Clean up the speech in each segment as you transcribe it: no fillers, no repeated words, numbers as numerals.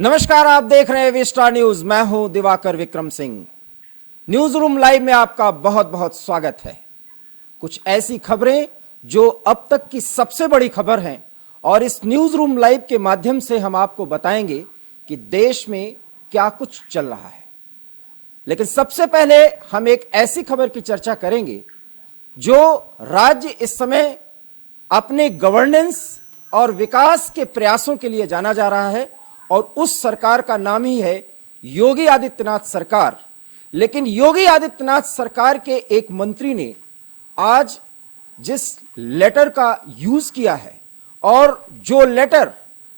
नमस्कार, आप देख रहे हैं विस्टार न्यूज। मैं हूं Diwakar Vikram Singh. News room live में आपका बहुत बहुत स्वागत है। कुछ ऐसी खबरें जो अब तक की सबसे बड़ी खबर हैं और इस न्यूज रूम लाइव के माध्यम से हम आपको बताएंगे कि देश में क्या कुछ चल रहा है। लेकिन सबसे पहले हम एक ऐसी खबर की चर्चा करेंगे जो राज्य इस समय अपने गवर्नेंस और विकास के प्रयासों के लिए जाना जा रहा है और उस सरकार का नाम ही है योगी आदित्यनाथ सरकार। लेकिन योगी आदित्यनाथ सरकार के एक मंत्री ने आज जिस लेटर का यूज किया है और जो लेटर,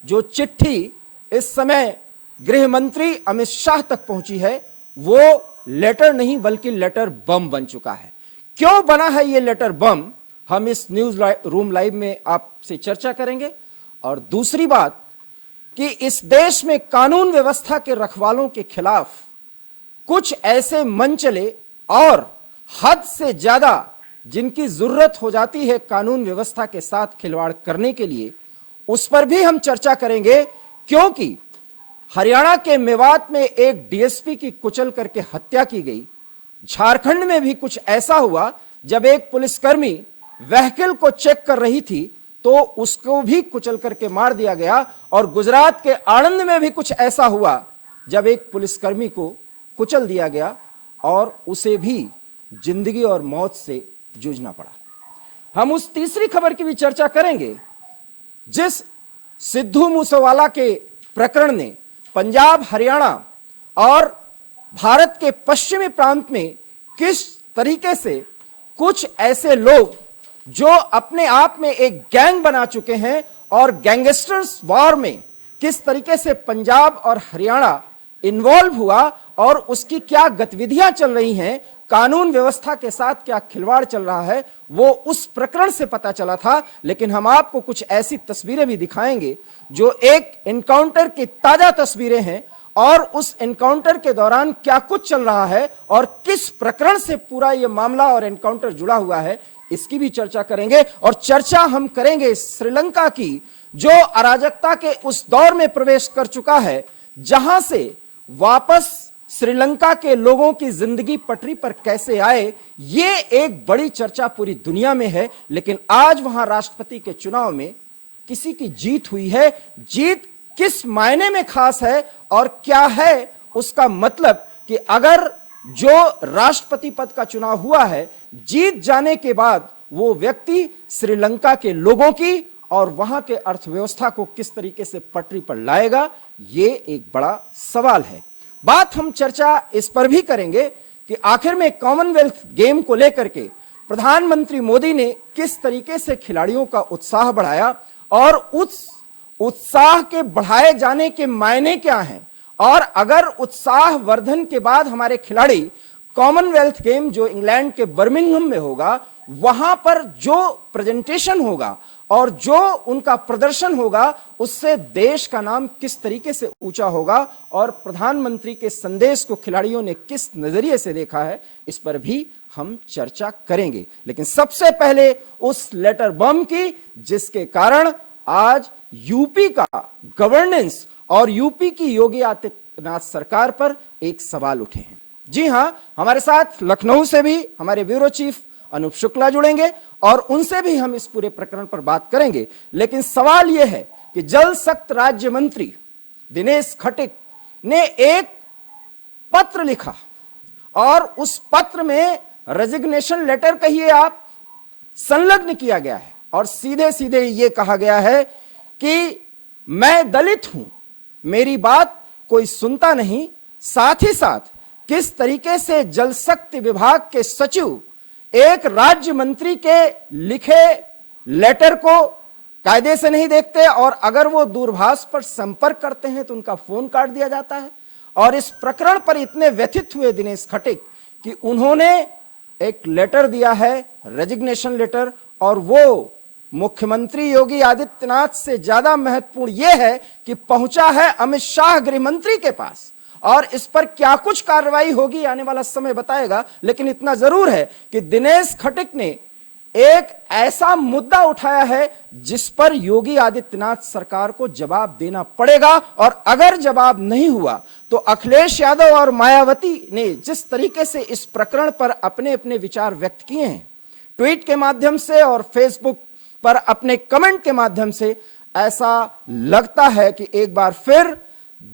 जो चिट्ठी इस समय गृह मंत्री अमित शाह तक पहुंची है, वो लेटर नहीं बल्कि लेटर बम बन चुका है। क्यों बना है ये लेटर बम, हम इस न्यूज रूम लाइव में आपसे चर्चा करेंगे। और दूसरी बात कि इस देश में कानून व्यवस्था के रखवालों के खिलाफ कुछ ऐसे मन चले और हद से ज्यादा जिनकी जरूरत हो जाती है कानून व्यवस्था के साथ खिलवाड़ करने के लिए, उस पर भी हम चर्चा करेंगे। क्योंकि हरियाणा के मेवात में एक डीएसपी की कुचल करके हत्या की गई। झारखंड में भी कुछ ऐसा हुआ जब एक पुलिसकर्मी व्हीकल को चेक कर रही थी तो उसको भी कुचल करके मार दिया गया। और गुजरात के आणंद में भी कुछ ऐसा हुआ जब एक पुलिसकर्मी को कुचल दिया गया और उसे भी जिंदगी और मौत से जूझना पड़ा। हम उस तीसरी खबर की भी चर्चा करेंगे जिस सिद्धू मूसेवाला के प्रकरण ने पंजाब, हरियाणा और भारत के पश्चिमी प्रांत में किस तरीके से कुछ ऐसे लोग जो अपने आप में एक गैंग बना चुके हैं और गैंगस्टर्स वॉर में किस तरीके से पंजाब और हरियाणा इन्वॉल्व हुआ और उसकी क्या गतिविधियां चल रही हैं, कानून व्यवस्था के साथ क्या खिलवाड़ चल रहा है, वो उस प्रकरण से पता चला था। लेकिन हम आपको कुछ ऐसी तस्वीरें भी दिखाएंगे जो एक एनकाउंटर की ताजा तस्वीरें हैं और उस एनकाउंटर के दौरान क्या कुछ चल रहा है और किस प्रकरण से पूरा यह मामला और एनकाउंटर जुड़ा हुआ है, इसकी भी चर्चा करेंगे। और चर्चा हम करेंगे श्रीलंका की, जो अराजकता के उस दौर में प्रवेश कर चुका है जहां से वापस श्रीलंका के लोगों की जिंदगी पटरी पर कैसे आए, ये एक बड़ी चर्चा पूरी दुनिया में है। लेकिन आज वहां राष्ट्रपति के चुनाव में किसी की जीत हुई है। जीत किस मायने में खास है और क्या है उसका मतलब कि अगर जो राष्ट्रपति पद का चुनाव हुआ है, जीत जाने के बाद वो व्यक्ति श्रीलंका के लोगों की और वहां के अर्थव्यवस्था को किस तरीके से पटरी पर लाएगा, ये एक बड़ा सवाल है। बात हम चर्चा इस पर भी करेंगे कि आखिर में कॉमनवेल्थ गेम को लेकर के प्रधानमंत्री मोदी ने किस तरीके से खिलाड़ियों का उत्साह बढ़ाया और उस उत्साह के बढ़ाए जाने के मायने क्या हैं, और अगर उत्साह वर्धन के बाद हमारे खिलाड़ी कॉमनवेल्थ गेम जो इंग्लैंड के बर्मिंघम में होगा, वहां पर जो प्रेजेंटेशन होगा और जो उनका प्रदर्शन होगा, उससे देश का नाम किस तरीके से ऊंचा होगा और प्रधानमंत्री के संदेश को खिलाड़ियों ने किस नजरिए से देखा है, इस पर भी हम चर्चा करेंगे। लेकिन सबसे पहले उस लेटर बम की जिसके कारण आज यूपी का गवर्नेंस और यूपी की योगी आदित्यनाथ सरकार पर एक सवाल उठे हैं। जी हां, हमारे साथ लखनऊ से भी हमारे ब्यूरो चीफ अनूप शुक्ला जुड़ेंगे और उनसे भी हम इस पूरे प्रकरण पर बात करेंगे। लेकिन सवाल यह है कि जल शक्ति राज्य मंत्री दिनेश खटिक ने एक पत्र लिखा और उस पत्र में रेजिग्नेशन लेटर कहिए आप संलग्न किया गया है और सीधे सीधे यह कहा गया है कि मैं दलित हूं, मेरी बात कोई सुनता नहीं। साथ ही साथ किस तरीके से जल शक्ति विभाग के सचिव एक राज्य मंत्री के लिखे लेटर को कायदे से नहीं देखते और अगर वो दूरभाष पर संपर्क करते हैं तो उनका फोन काट दिया जाता है। और इस प्रकरण पर इतने व्यथित हुए दिनेश खटिक कि उन्होंने एक लेटर दिया है, रेजिग्नेशन लेटर, और वो मुख्यमंत्री योगी आदित्यनाथ से ज्यादा महत्वपूर्ण यह है कि पहुंचा है अमित शाह गृह मंत्री के पास। और इस पर क्या कुछ कार्रवाई होगी आने वाला समय बताएगा। लेकिन इतना जरूर है कि दिनेश खटिक ने एक ऐसा मुद्दा उठाया है जिस पर योगी आदित्यनाथ सरकार को जवाब देना पड़ेगा, और अगर जवाब नहीं हुआ तो अखिलेश यादव और मायावती ने जिस तरीके से इस प्रकरण पर अपने अपने विचार व्यक्त किए हैं, ट्वीट के माध्यम से और फेसबुक पर अपने कमेंट के माध्यम से, ऐसा लगता है कि एक बार फिर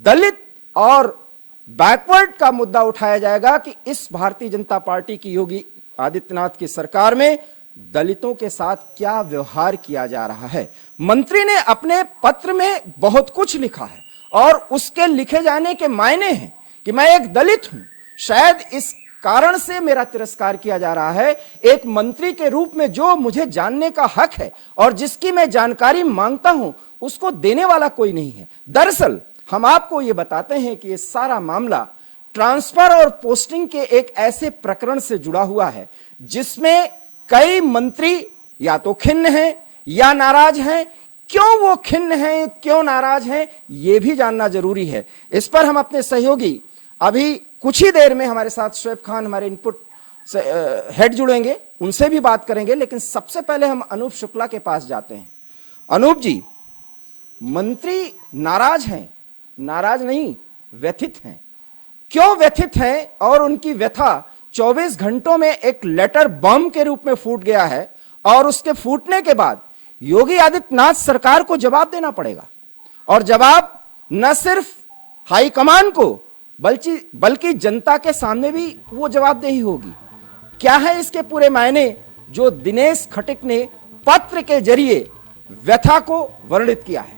दलित और बैकवर्ड का मुद्दा उठाया जाएगा कि इस भारतीय जनता पार्टी की योगी आदित्यनाथ की सरकार में दलितों के साथ क्या व्यवहार किया जा रहा है। मंत्री ने अपने पत्र में बहुत कुछ लिखा है और उसके लिखे जाने के मायने हैं कि मैं एक दलित हूं, शायद इस कारण से मेरा तिरस्कार किया जा रहा है। एक मंत्री के रूप में जो मुझे जानने का हक है और जिसकी मैं जानकारी मांगता हूं, उसको देने वाला कोई नहीं है। दरअसल हम आपको यह बताते हैं कि यह सारा मामला ट्रांसफर और पोस्टिंग के एक ऐसे प्रकरण से जुड़ा हुआ है जिसमें कई मंत्री या तो खिन्न हैं या नाराज हैं। क्यों वो खिन्न हैं, क्यों नाराज हैं, यह भी जानना जरूरी है। इस पर हम अपने सहयोगी अभी कुछ ही देर में हमारे साथ शोएब खान हमारे इनपुट से हेड जुड़ेंगे, उनसे भी बात करेंगे। लेकिन सबसे पहले हम अनूप शुक्ला के पास जाते हैं। अनूप जी, मंत्री नाराज हैं, नाराज नहीं व्यथित हैं। क्यों व्यथित हैं और उनकी व्यथा 24 घंटों में एक लेटर बम के रूप में फूट गया है और उसके फूटने के बाद योगी आदित्यनाथ सरकार को जवाब देना पड़ेगा, और जवाब न सिर्फ हाईकमान को बल्कि जनता के सामने भी वो जवाबदेही होगी। क्या है इसके पूरे मायने जो दिनेश खटीक ने पत्र के जरिए व्यथा को वर्णित किया है?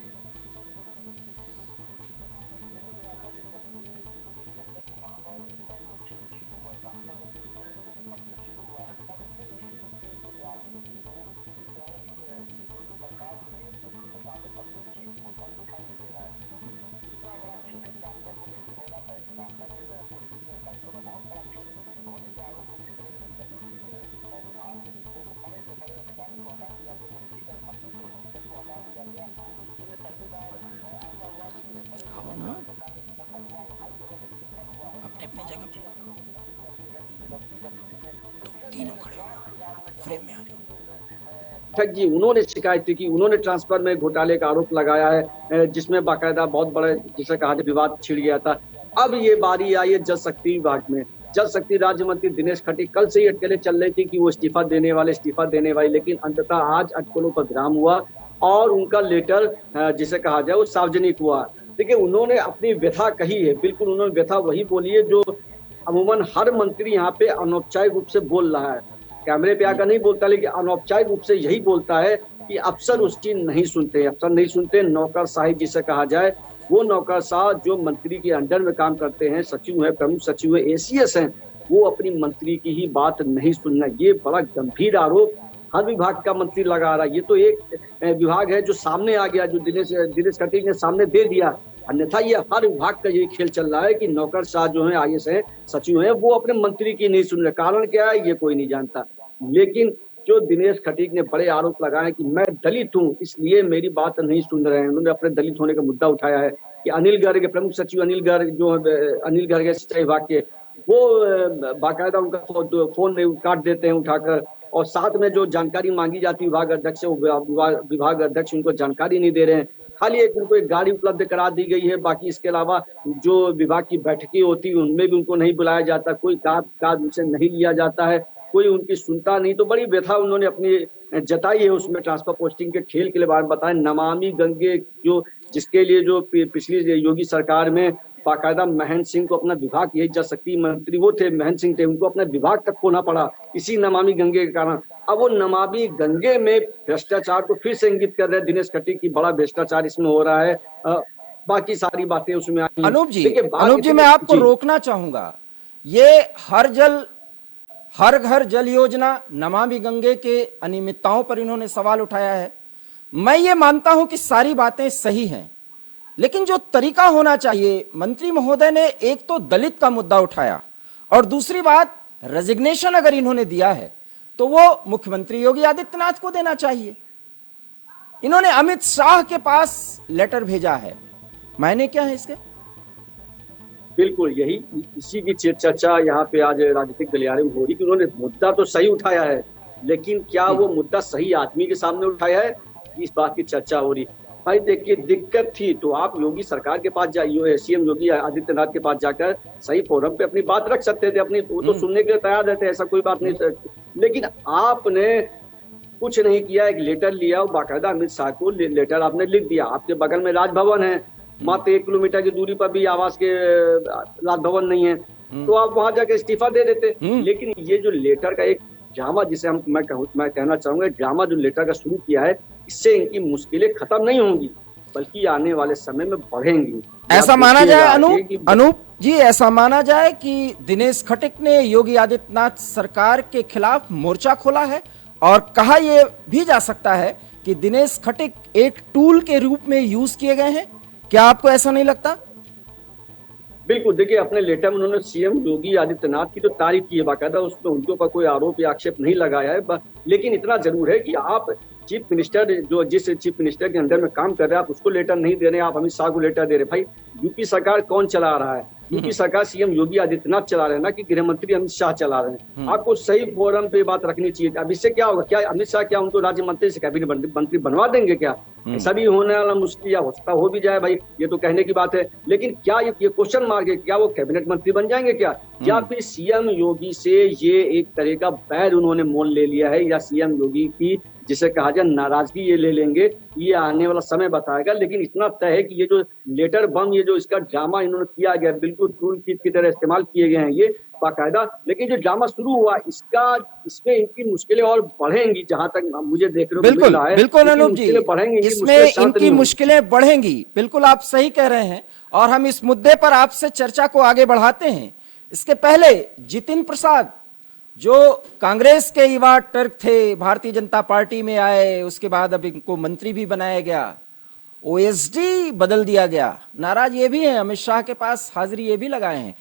अपने जगह पे तो तीनों खड़े हो, फ्रेम में आ जाओ। जी, उन्होंने शिकायत की कि उन्होंने ट्रांसफर में घोटाले का आरोप लगाया है, जिसमें बाकायदा बहुत बड़ा जिसे कहा जाए विवाद छिड़ गया था। अब ये बारी आई है जल शक्ति विभाग में। जल शक्ति राज्य मंत्री दिनेश खटीक कल से ही अटकलें चल रही थी कि वो इस्तीफा देने वाले, लेकिन अंततः आज अटकलों पर विराम हुआ और उनका लेटर जिसे कहा जाए वो सार्वजनिक हुआ। देखिए, उन्होंने अपनी व्यथा कही है, बिल्कुल उन्होंने व्यथा वही बोली है जो अमूमन हर मंत्री यहाँ पे अनौपचारिक रूप से बोल रहा है। कैमरे पे आकर नहीं बोलता, लेकिन अनौपचारिक रूप से यही बोलता है कि अफसर उसकी नहीं सुनते। नौकरशाही जिसे कहा जाए, वो नौकरशाह जो मंत्री के अंडर में काम करते हैं, सचिव है, प्रमुख सचिव है, एसीएस हैं, वो अपनी मंत्री की ही बात नहीं सुनना। ये बड़ा गंभीर आरोप हर विभाग का मंत्री लगा रहा है। ये तो एक विभाग है जो सामने आ गया, जो दिनेश खटीक ने सामने दे दिया। अन्यथा ये हर विभाग का यही खेल चल रहा है कि नौकरशाह जो है, आईएएस है, सचिव है, वो अपने मंत्री की नहीं सुन रहे। कारण क्या है ये कोई नहीं जानता। लेकिन जो दिनेश खटीक ने बड़े आरोप लगाए कि मैं दलित हूं इसलिए मेरी बात नहीं सुन रहे हैं। उन्होंने अपने दलित होने का मुद्दा उठाया है कि अनिल गर्ग, प्रमुख सचिव अनिल गर्ग है सिंचाई विभाग के, वो बाकायदा उनका फोन काट देते हैं उठाकर, और साथ में जो जानकारी मांगी जाती है विभाग अध्यक्ष से, विभाग अध्यक्ष उनको जानकारी नहीं दे रहे हैं। खाली उनको एक गाड़ी उपलब्ध करा दी गई है, बाकी इसके अलावा जो विभाग की बैठकें होती है उनमें भी उनको नहीं बुलाया जाता, कोई काज उनसे नहीं लिया जाता है, कोई उनकी सुनता नहीं। तो बड़ी व्यथा उन्होंने अपनी जताई है उसमें ट्रांसफर पोस्टिंग के खेल के लिए बात बताएं। नमामि गंगे जो जिसके लिए जो पिछली योगी सरकार में बाकायदा महेंद्र सिंह को अपना विभाग, यही जल शक्ति मंत्री वो थे, महेंद्र सिंह थे, उनको अपना विभाग तक खोना पड़ा इसी नमामि गंगे के कारण। अब वो नमामि गंगे में भ्रष्टाचार को फिर से इंगित कर रहे हैं दिनेश खटीक की, बड़ा भ्रष्टाचार इसमें हो रहा है। बाकी सारी बातें उसमें आई। अनूप जी मैं आपको रोकना चाहूंगा। ये हर घर जल योजना, नमामि गंगे के अनियमितताओं पर इन्होंने सवाल उठाया है। मैं ये मानता हूं कि सारी बातें सही हैं, लेकिन जो तरीका होना चाहिए, मंत्री महोदय ने एक तो दलित का मुद्दा उठाया और दूसरी बात रेजिग्नेशन अगर इन्होंने दिया है तो वो मुख्यमंत्री योगी आदित्यनाथ को देना चाहिए। इन्होंने अमित शाह के पास लेटर भेजा है, मायने क्या है इसके? बिल्कुल इसी की चर्चा यहाँ पे आज राजनीतिक गलियारे में हो रही कि उन्होंने मुद्दा तो सही उठाया है, लेकिन क्या वो मुद्दा सही आदमी के सामने उठाया है, इस बात की चर्चा हो रही। भाई देखिए, दिक्कत थी तो आप योगी सरकार के पास जाइए, सीएम योगी आदित्यनाथ के पास जाकर सही फोरम पे अपनी बात रख सकते थे, अपनी वो तो सुनने के लिए तैयार रहते, ऐसा कोई बात नहीं। लेकिन आपने कुछ नहीं किया, एक लेटर लिया, बाकायदा अमित शाह को लेटर आपने लिख दिया। आपके बगल में राजभवन है, मात्र 1 किलोमीटर की दूरी पर भी आवास के राजभवन नहीं है, तो आप वहां जाकर इस्तीफा दे देते। लेकिन ये जो लेटर का एक ड्रामा, जिसे मैं कहना चाहूंगा, ड्रामा जो लेटर का शुरू किया है, इससे इनकी मुश्किलें खत्म नहीं होंगी, बल्कि आने वाले समय में बढ़ेंगी। ऐसा माना जाए अनूप जी, ऐसा माना जाए कि दिनेश खटिक ने योगी आदित्यनाथ सरकार के खिलाफ मोर्चा खोला है, और कहा यह भी जा सकता है कि दिनेश खटिक एक टूल के रूप में यूज किए गए हैं। क्या आपको ऐसा नहीं लगता? बिल्कुल, देखिए, अपने लेटर में उन्होंने सीएम योगी आदित्यनाथ की तो तारीफ की है, बाकायदा उसमें उनके ऊपर कोई आरोप या आक्षेप नहीं लगाया है। लेकिन इतना जरूर है कि आप चीफ मिनिस्टर, जो जिस चीफ मिनिस्टर के अंडर में काम कर रहे हैं, आप उसको लेटर नहीं दे रहे हैं, आप अमित शाह को लेटर दे रहे हैं। भाई यूपी सरकार कौन चला रहा है? यूपी सरकार सीएम योगी आदित्यनाथ चला रहे हैं ना, कि गृह मंत्री अमित शाह चला रहे हैं। आपको सही फोरम पे बात रखनी चाहिए। अब इससे क्या होगा? क्या अमित शाह क्या उनको राज्य मंत्री से कैबिनेट मंत्री बनवा देंगे क्या? ऐसा भी होने वाला मुश्किल, या हो सकता हो भी जाए, भाई ये तो कहने की बात है। लेकिन क्या ये क्वेश्चन मार्क है, क्या वो कैबिनेट मंत्री बन जाएंगे क्या? या फिर सीएम योगी से ये एक तरह का बैर उन्होंने मोल ले लिया है, या सीएम योगी की जिसे कहा जाए नाराजगी ये ले लेंगे? ये आने वाला समय बताएगा। लेकिन इतना तय है कि ये जो लेटर बम, ये जो इसका ड्रामा इन्होंने किया गया, बिल्कुल टूल किट की तरह इस्तेमाल किए गए हैं ये बाकायदा। लेकिन जो ड्रामा शुरू हुआ, इसमें इनकी मुश्किलें और बढ़ेंगी, जहां तक मुझे देखने को मिल रहा है। बिल्कुल अनूप जी, बढ़ेंगी, इसमें इनकी मुश्किलें बढ़ेंगी, बिल्कुल आप सही कह रहे हैं। और हम इस मुद्दे पर आपसे चर्चा को आगे बढ़ाते हैं। इसके पहले जितिन प्रसाद, जो कांग्रेस के युवा टर्क थे, भारतीय जनता पार्टी में आए, उसके बाद अब इनको मंत्री भी बनाया गया, ओएसडी बदल दिया गया, नाराज ये भी हैं, अमित शाह के पास हाजिरी ये भी लगाए हैं।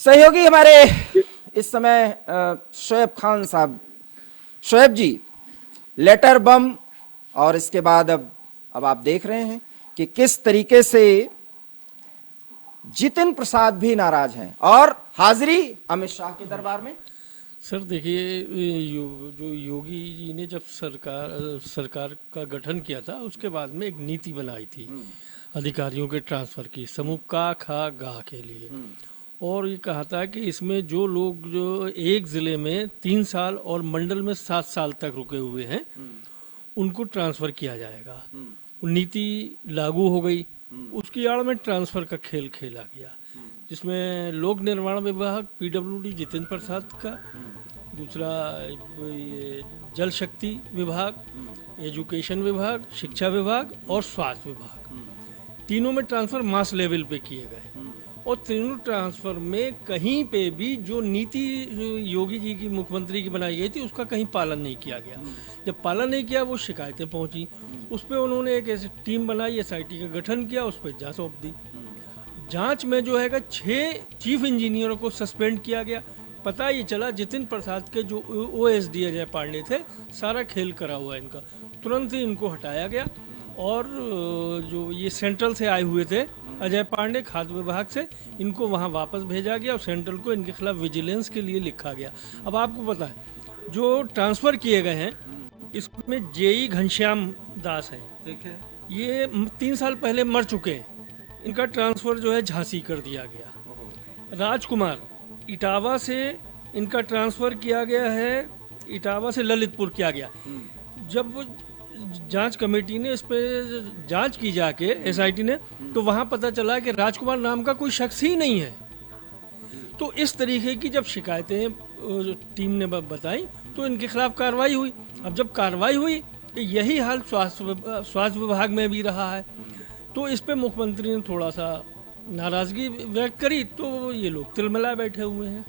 सहयोगी हमारे इस समय शोएब खान साहब, शोएब जी, लेटर बम, और इसके बाद अब आप देख रहे हैं कि किस तरीके से जितिन प्रसाद भी नाराज हैं, और हाजिरी अमित शाह के दरबार में। सर देखिए, जो योगी जी ने जब सरकार का गठन किया था, उसके बाद में एक नीति बनाई थी अधिकारियों के ट्रांसफर की, समूह का खा गा के लिए। और ये कहा था कि इसमें जो लोग जो एक जिले में 3 साल और मंडल में 7 साल तक रुके हुए हैं, उनको ट्रांसफर किया जाएगा। नीति लागू हो गई, उसकी आड़ में ट्रांसफर का खेल खेला गया, जिसमें लोक निर्माण विभाग पीडब्ल्यूडी जितिन प्रसाद का, दूसरा ये जल शक्ति विभाग, एजुकेशन विभाग, शिक्षा विभाग और स्वास्थ्य विभाग, तीनों में ट्रांसफर मास लेवल पे किए गए। और तीनों ट्रांसफर में कहीं पे भी जो नीति योगी जी की, मुख्यमंत्री की बनाई गई थी, उसका कहीं पालन नहीं किया गया। जब पालन नहीं किया, वो शिकायतें पहुंची, उस पर उन्होंने एक ऐसी टीम बनाई, एसआईटी का गठन किया, उस पर जांच सौंप दी। जांच में जो है 6 चीफ इंजीनियरों को सस्पेंड किया गया। पता ये चला जितिन प्रसाद के जो ओएसडी अजय पांडे थे, सारा खेल करा हुआ इनका, तुरंत ही इनको हटाया गया। और जो ये सेंट्रल से आए हुए थे अजय पांडे, खाद्य विभाग से, इनको वहां वापस भेजा गया और सेंट्रल को इनके खिलाफ विजिलेंस के लिए लिखा गया। अब आपको पता है जो ट्रांसफर किए गए हैं, इसमें जेई घनश्याम दास है, ठीक है, ये 3 साल पहले मर चुके हैं, इनका ट्रांसफर जो है झांसी कर दिया गया। राजकुमार इटावा से इनका ट्रांसफर किया गया है, इटावा से ललितपुर किया गया। जब जांच कमेटी ने इस पे जांच की जाके, एसआईटी ने, तो वहां पता चला कि राजकुमार नाम का कोई शख्स ही नहीं है। तो इस तरीके की जब शिकायतें टीम ने बताई, तो इनके खिलाफ कार्रवाई हुई। अब जब कार्रवाई हुई, तो यही हाल स्वास्थ्य विभाग में भी रहा है। तो इस पे मुख्यमंत्री ने थोड़ा सा नाराजगी व्यक्त करी, तो ये लोग तिलमिलाए बैठे हुए हैं।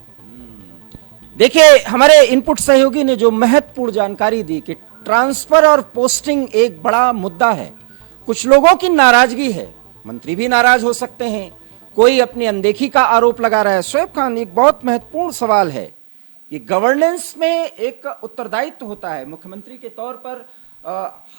देखिए, हमारे इनपुट सहयोगी ने जो महत्वपूर्ण जानकारी दी कि ट्रांसफर और पोस्टिंग एक बड़ा मुद्दा है, कुछ लोगों की नाराजगी है, मंत्री भी नाराज हो सकते हैं, कोई अपनी अनदेखी का आरोप लगा रहा है। शोएब खान, एक बहुत महत्वपूर्ण सवाल है कि गवर्नेंस में एक उत्तरदायित्व होता है, मुख्यमंत्री के तौर पर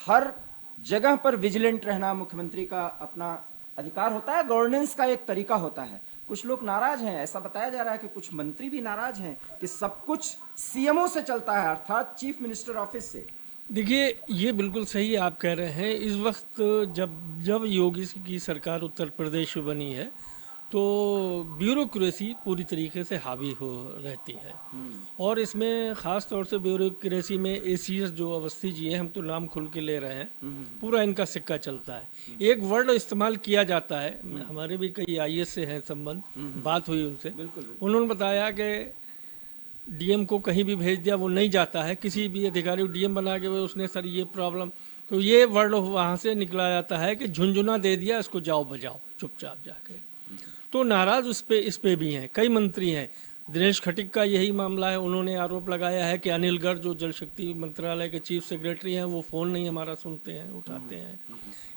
हर जगह पर विजिलेंट रहना मुख्यमंत्री का अपना अधिकार होता है, गवर्नेंस का एक तरीका होता है। कुछ लोग नाराज हैं, ऐसा बताया जा रहा है कि कुछ मंत्री भी नाराज हैं कि सब कुछ सीएमओ से चलता है, अर्थात चीफ मिनिस्टर ऑफिस से। देखिए, ये बिल्कुल सही आप कह रहे हैं। इस वक्त जब योगी की सरकार उत्तर प्रदेश में बनी है तो ब्यूरोक्रेसी पूरी तरीके से हावी हो रहती है, और इसमें खास तौर से ब्यूरोक्रेसी में एसीएस जो अवस्थी जी हैं, हम तो नाम खुल के ले रहे हैं, पूरा इनका सिक्का चलता है। एक वर्ड इस्तेमाल किया जाता है, हमारे भी कई आईएएस से हैं संबंध, बात हुई उनसे, उन्होंने बताया कि डीएम को कहीं भी भेज दिया वो नहीं जाता है, किसी भी अधिकारी को डीएम बना के उसने सर ये प्रॉब्लम, तो ये वर्ड वहाँ से निकला जाता है कि झुंझुना दे दिया, इसको जाओ बजाओ चुपचाप जाके। तो नाराज इस पे भी हैं, कई मंत्री हैं। दिनेश खटीक का यही मामला है, उन्होंने आरोप लगाया है कि अनिल गर्ग जो जल शक्ति मंत्रालय के चीफ सेक्रेटरी हैं, वो फोन नहीं हमारा सुनते हैं, उठाते हैं।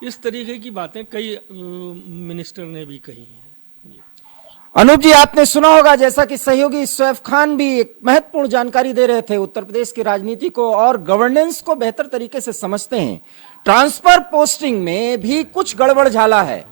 इस तरीके की बातें कई मिनिस्टर ने भी कही हैं। अनूप जी, आपने सुना होगा जैसा कि सहयोगी सैफ खान भी एक महत्वपूर्ण जानकारी दे रहे थे, उत्तर प्रदेश की राजनीति को और गवर्नेंस को बेहतर तरीके से समझते हैं। ट्रांसफर पोस्टिंग में भी कुछ गड़बड़ झाला है,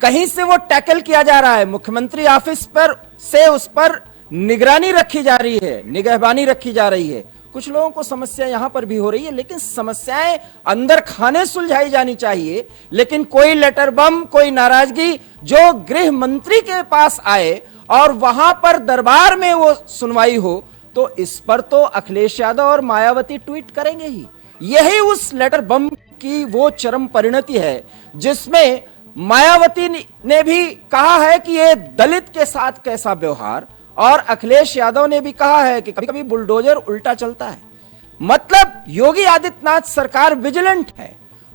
कहीं से वो टैकल किया जा रहा है, मुख्यमंत्री ऑफिस पर से उस पर निगरानी रखी जा रही है, निगहबानी रखी जा रही है। कुछ लोगों को समस्या यहां पर भी हो रही है, लेकिन समस्याएं अंदर खाने सुलझाई जानी चाहिए। लेकिन कोई लेटर बम, कोई नाराजगी जो गृह मंत्री के पास आए और वहां पर दरबार में वो सुनवाई हो, तो इस पर तो अखिलेश यादव और मायावती ट्वीट करेंगे ही। यही उस लेटर बम की वो चरम परिणति है जिसमें मायावती ने भी कहा है कि ये दलित के साथ कैसा व्यवहार, और अखिलेश यादव ने भी कहा है कि कभी कभी बुलडोजर उल्टा चलता है। मतलब योगी आदित्यनाथ सरकार विजिलेंट है,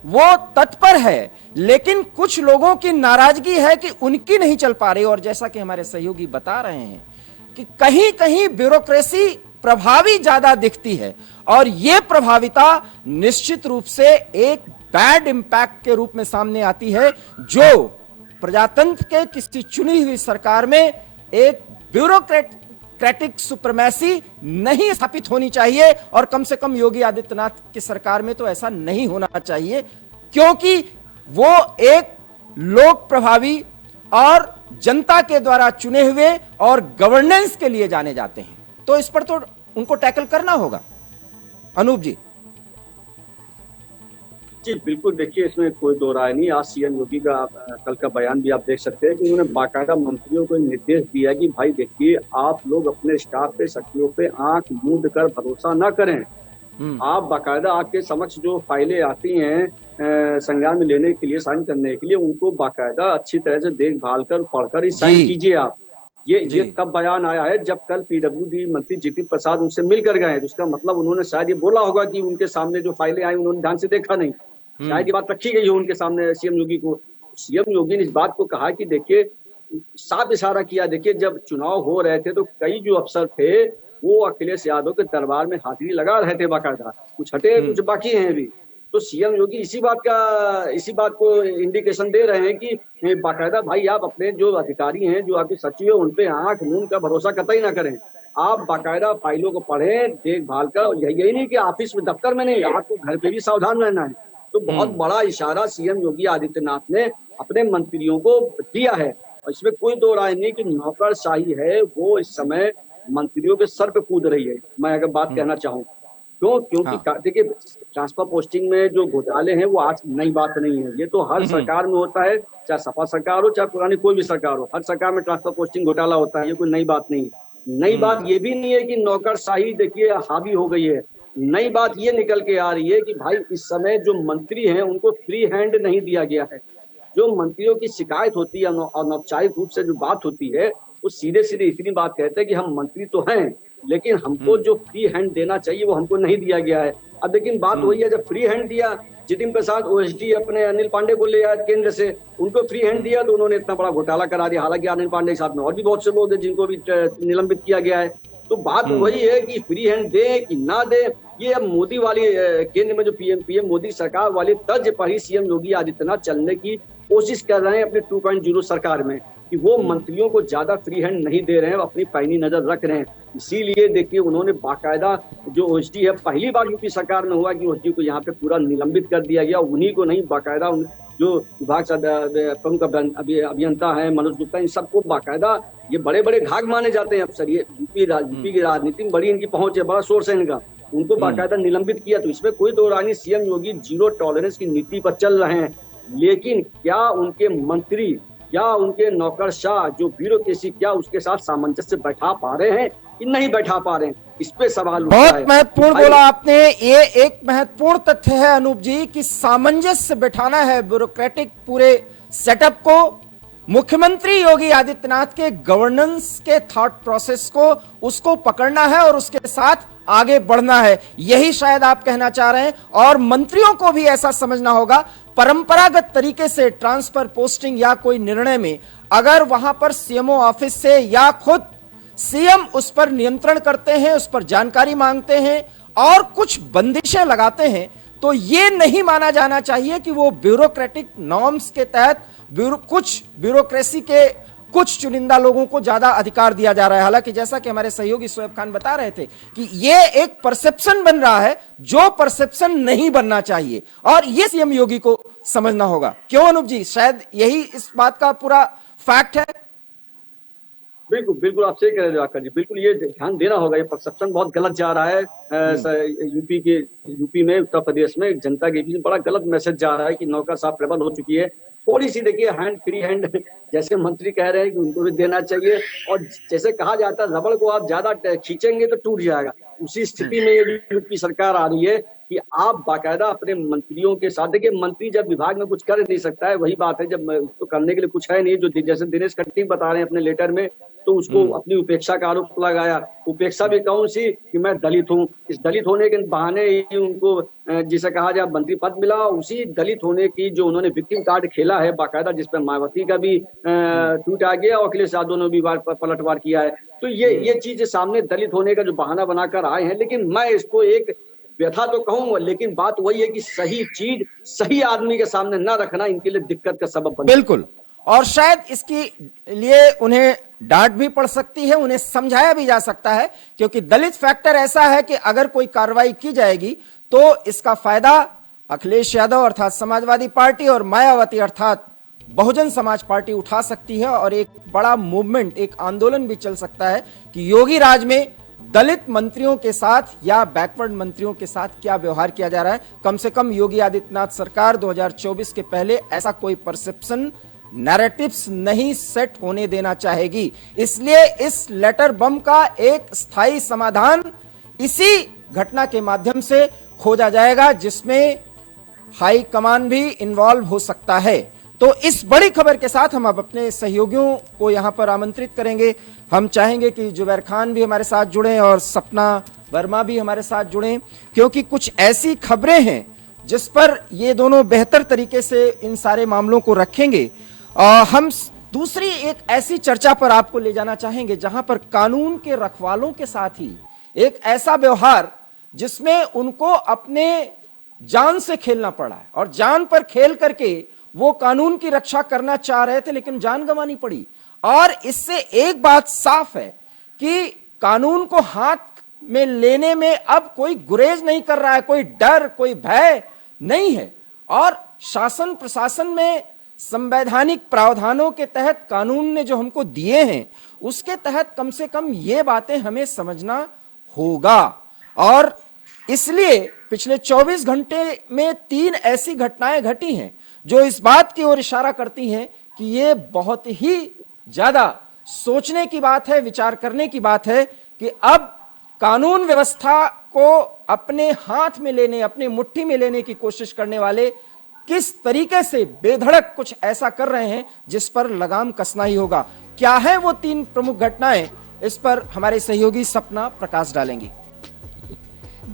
वो तत्पर है, लेकिन कुछ लोगों की नाराजगी है कि उनकी नहीं चल पा रही। और जैसा कि हमारे सहयोगी बता रहे हैं कि कहीं कहीं ब्यूरोक्रेसी प्रभावी ज्यादा दिखती है, और यह प्रभाविता निश्चित रूप से एक बैड इंपैक्ट के रूप में सामने आती है, जो प्रजातंत्र के किसी चुनी हुई सरकार में एक ब्यूरोक्रेटिक सुप्रीमेसी नहीं स्थापित होनी चाहिए, और कम से कम योगी आदित्यनाथ की सरकार में तो ऐसा नहीं होना चाहिए, क्योंकि वो एक लोक प्रभावी और जनता के द्वारा चुने हुए और गवर्नेंस के लिए जाने जाते हैं। तो इस पर तो उनको टैकल करना होगा। अनूप जी। जी बिल्कुल, देखिए इसमें कोई दो राय नहीं। आज सीएम योगी का कल का बयान भी आप देख सकते हैं कि उन्होंने बाकायदा मंत्रियों को निर्देश दिया कि भाई देखिए, आप लोग अपने स्टाफ पे, शक्तियों पे आंख मूंद कर भरोसा ना करें। आप बाकायदा आपके समक्ष जो फाइलें आती हैं संज्ञान में लेने के लिए, साइन करने के लिए, उनको बाकायदा अच्छी तरह से देखभाल कर पढ़कर ही साइन कीजिए आप। ये तब बयान आया है जब कल पीडब्ल्यूडी मंत्री जीती प्रसाद उनसे मिलकर गए। उसका मतलब उन्होंने शायद ये बोला होगा कि उनके सामने जो फाइलें आई उन्होंने ध्यान से देखा नहीं, शायद ये बात रखी गई हो उनके सामने सीएम योगी को। सीएम योगी ने इस बात को कहा कि देखिए, साफ इशारा किया, देखिए जब चुनाव हो रहे थे तो कई जो अफसर थे वो अखिलेश यादव के दरबार में हाजिरी लगा रहे थे बाकायदा, कुछ हटे कुछ बाकी हैं अभी। तो सीएम योगी इसी बात को इंडिकेशन दे रहे हैं कि बाकायदा भाई आप अपने जो अधिकारी हैं, जो आपके सचिव है, उनपे आंख मूंद का भरोसा कतई ना करें। आप बाकायदा फाइलों को पढ़ें, देखभाल कर। यही नहीं कि ऑफिस में, दफ्तर में नहीं, आपको घर पे भी सावधान रहना है। तो बहुत बड़ा इशारा सीएम योगी आदित्यनाथ ने अपने मंत्रियों को दिया है, और इसमें कोई दो राय नहीं कि नौकरशाही है वो इस समय मंत्रियों के सर पे कूद रही है। मैं अगर बात कहना चाहूँ क्योंकि देखिए, ट्रांसफर पोस्टिंग में जो घोटाले हैं वो आज नई बात नहीं है। ये तो हर सरकार में होता है, चाहे सपा सरकार हो चाहे पुरानी कोई भी सरकार हो, हर सरकार में ट्रांसफर पोस्टिंग घोटाला होता है। ये कोई नई बात नहीं है। नई बात ये भी नहीं है कि नौकरशाही देखिए हावी हो गई है। नई बात ये निकल के आ रही है कि भाई इस समय जो मंत्री हैं उनको फ्री हैंड नहीं दिया गया है। जो मंत्रियों की शिकायत होती है, अनौपचारिक रूप से जो बात होती है, वो सीधे सीधे इतनी बात कहते हैं कि हम मंत्री तो हैं, लेकिन हमको जो फ्री हैंड देना चाहिए वो हमको नहीं दिया गया है। अब लेकिन बात वही है, जब फ्री हैंड दिया, जितिन प्रसाद ओएसडी अपने अनिल पांडे को ले आए केंद्र से, उनको फ्री हैंड दिया तो उन्होंने इतना बड़ा घोटाला करा दिया। हालांकि अनिल पांडे के साथ में और भी बहुत से लोग हैं जिनको भी निलंबित किया गया है। तो बात वही है कि फ्री हैंड दे कि ना दे, ये अब मोदी वाली केंद्र में जो पीएम मोदी सरकार वाली तर्ज पर ही सीएम योगी आदित्यनाथ चलने की कोशिश कर रहे हैं अपने 2.0 सरकार में, कि वो मंत्रियों को ज्यादा फ्री हैंड नहीं दे रहे हैं, अपनी पैनी नजर रख रहे हैं। इसीलिए देखिए उन्होंने बाकायदा जो ओएसडी है, पहली बार यूपी सरकार में हुआ कि ओएसडी को यहाँ पे पूरा निलंबित कर दिया गया, उन्हीं को नहीं बाकायदा जो विभाग से प्रमुख अभियंता है मनोज गुप्ता, इन सबको बाकायदा ये बड़े बड़े घाघ माने जाते हैं अफसर, ये यूपी की राजनीति में बड़ी इनकी पहुंच है, बड़ा सोर्स है इनका, उनको बाकायदा निलंबित किया। तो इसमें कोई दो राय नहीं, सीएम योगी जीरो टॉलरेंस की नीति पर चल रहे हैं, लेकिन क्या उनके मंत्री, क्या उनके नौकरशाह जो ब्यूरोक्रेसी, क्या उसके साथ सामंजस्य बैठा पा रहे हैं कि नहीं बैठा पा रहे हैं, इस पे सवाल उठता है। बहुत महत्वपूर्ण बोला आपने, ये एक महत्वपूर्ण तथ्य है अनूप जी कि सामंजस्य बिठाना है ब्यूरोक्रेटिक पूरे सेटअप को, मुख्यमंत्री योगी आदित्यनाथ के गवर्नेंस के थॉट प्रोसेस को, उसको पकड़ना है और उसके साथ आगे बढ़ना है, यही शायद आप कहना चाह रहे हैं। और मंत्रियों को भी ऐसा समझना होगा, परंपरागत तरीके से ट्रांसफर, पोस्टिंग या कोई निर्णय में अगर वहां पर सीएमओ ऑफिस से या खुद सीएम उस पर नियंत्रण करते हैं, उस पर जानकारी मांगते हैं और कुछ बंदिशें लगाते हैं, तो यह नहीं माना जाना चाहिए कि वो ब्यूरोक्रेटिक नॉर्म्स के तहत कुछ ब्यूरोक्रेसी के कुछ चुनिंदा लोगों को ज्यादा अधिकार दिया जा रहा है। हालांकि जैसा कि हमारे सहयोगी शोएब खान बता रहे थे कि यह एक परसेप्शन बन रहा है जो परसेप्शन नहीं बनना चाहिए, और यह सीएम योगी को समझना होगा। क्यों अनूप जी, शायद यही इस बात का पूरा फैक्ट है। बिल्कुल बिल्कुल, आप सही कह रहे हैं दिवाकर जी, बिल्कुल ये ध्यान देना होगा, ये परसेप्शन बहुत गलत जा रहा है। यूपी में, उत्तर प्रदेश में जनता के बीच में बड़ा गलत मैसेज जा रहा है कि नौकरशाह प्रबल हो चुकी है। थोड़ी सी देखिए हैंड फ्री हैंड, जैसे मंत्री कह रहे हैं कि उनको भी देना चाहिए, और जैसे कहा जाता है रबड़ को आप ज्यादा खींचेंगे तो टूट जाएगा, उसी स्थिति में ये यूपी सरकार आ रही है कि आप बाकायदा अपने मंत्रियों के साथ, देखिए मंत्री जब विभाग में कुछ कर नहीं सकता है, वही बात है जब उसको करने के लिए कुछ है नहीं, जो जैसे दिनेश खट्टी बता रहे हैं अपने लेटर में, तो उसको अपनी उपेक्षा का आरोप लगाया। उपेक्षा भी कौन सी, कि मैं दलित हूँ, इस दलित होने के बहाने ही उनको जिसे कहा जाए मंत्री पद मिला, उसी दलित होने की जो उन्होंने विक्टिम कार्ड खेला है बाकायदा, जिसपे मायावती का भी ट्वीट आ गया और अखिलेश यादव ने भी पलटवार किया है। तो ये चीज सामने दलित होने का जो बहाना बनाकर आए हैं, लेकिन मैं इसको एक व्यथा तो कहूंगा, लेकिन बात वही है कि सही चीज सही आदमी के सामने न रखना इनके लिए दिक्कत का सबब बन। बिल्कुल, और शायद इसके लिए उन्हें डांट भी पड़ सकती है, उन्हें समझाया भी जा सकता है, क्योंकि दलित फैक्टर ऐसा है कि अगर कोई कार्रवाई की जाएगी तो इसका फायदा अखिलेश यादव अर्थात समाजवादी पार्टी और मायावती अर्थात बहुजन समाज पार्टी उठा सकती है, और एक बड़ा मूवमेंट, एक आंदोलन भी चल सकता है कि योगी राज में दलित मंत्रियों के साथ या बैकवर्ड मंत्रियों के साथ क्या व्यवहार किया जा रहा है। कम से कम योगी आदित्यनाथ सरकार 2024 के पहले ऐसा कोई परसेप्शन, नैरेटिव्स नहीं सेट होने देना चाहेगी। इसलिए इस लेटर बम का एक स्थायी समाधान इसी घटना के माध्यम से खोजा जाएगा, जिसमें हाई कमान भी इन्वॉल्व हो सकता है। तो इस बड़ी खबर के साथ हम अब अपने सहयोगियों को यहां पर आमंत्रित करेंगे। हम चाहेंगे कि जुबैर खान भी हमारे साथ जुड़ें और सपना वर्मा भी हमारे साथ जुड़ें, क्योंकि कुछ ऐसी खबरें हैं जिस पर ये दोनों बेहतर तरीके से इन सारे मामलों को रखेंगे। हम दूसरी एक ऐसी चर्चा पर आपको ले जाना चाहेंगे जहां पर कानून के रखवालों के साथ ही एक ऐसा व्यवहार जिसमें उनको अपने जान से खेलना पड़ा है, और जान पर खेल करके वो कानून की रक्षा करना चाह रहे थे लेकिन जान गंवानी पड़ी। और इससे एक बात साफ है कि कानून को हाथ में लेने में अब कोई गुरेज नहीं कर रहा है, कोई डर, कोई भय नहीं है, और शासन प्रशासन में संवैधानिक प्रावधानों के तहत कानून ने जो हमको दिए हैं उसके तहत कम से कम ये बातें हमें समझना होगा। और इसलिए पिछले 24 घंटे में 3 ऐसी घटनाएं घटी हैं जो इस बात की ओर इशारा करती हैं कि ये बहुत ही ज्यादा सोचने की बात है, विचार करने की बात है कि अब कानून व्यवस्था को अपने हाथ में लेने, अपनी मुट्ठी में लेने की कोशिश करने वाले किस तरीके से बेधड़क कुछ ऐसा कर रहे हैं जिस पर लगाम कसना ही होगा। क्या है वो 3 प्रमुख घटनाएं, इस पर हमारे सहयोगी सपना प्रकाश डालेंगी।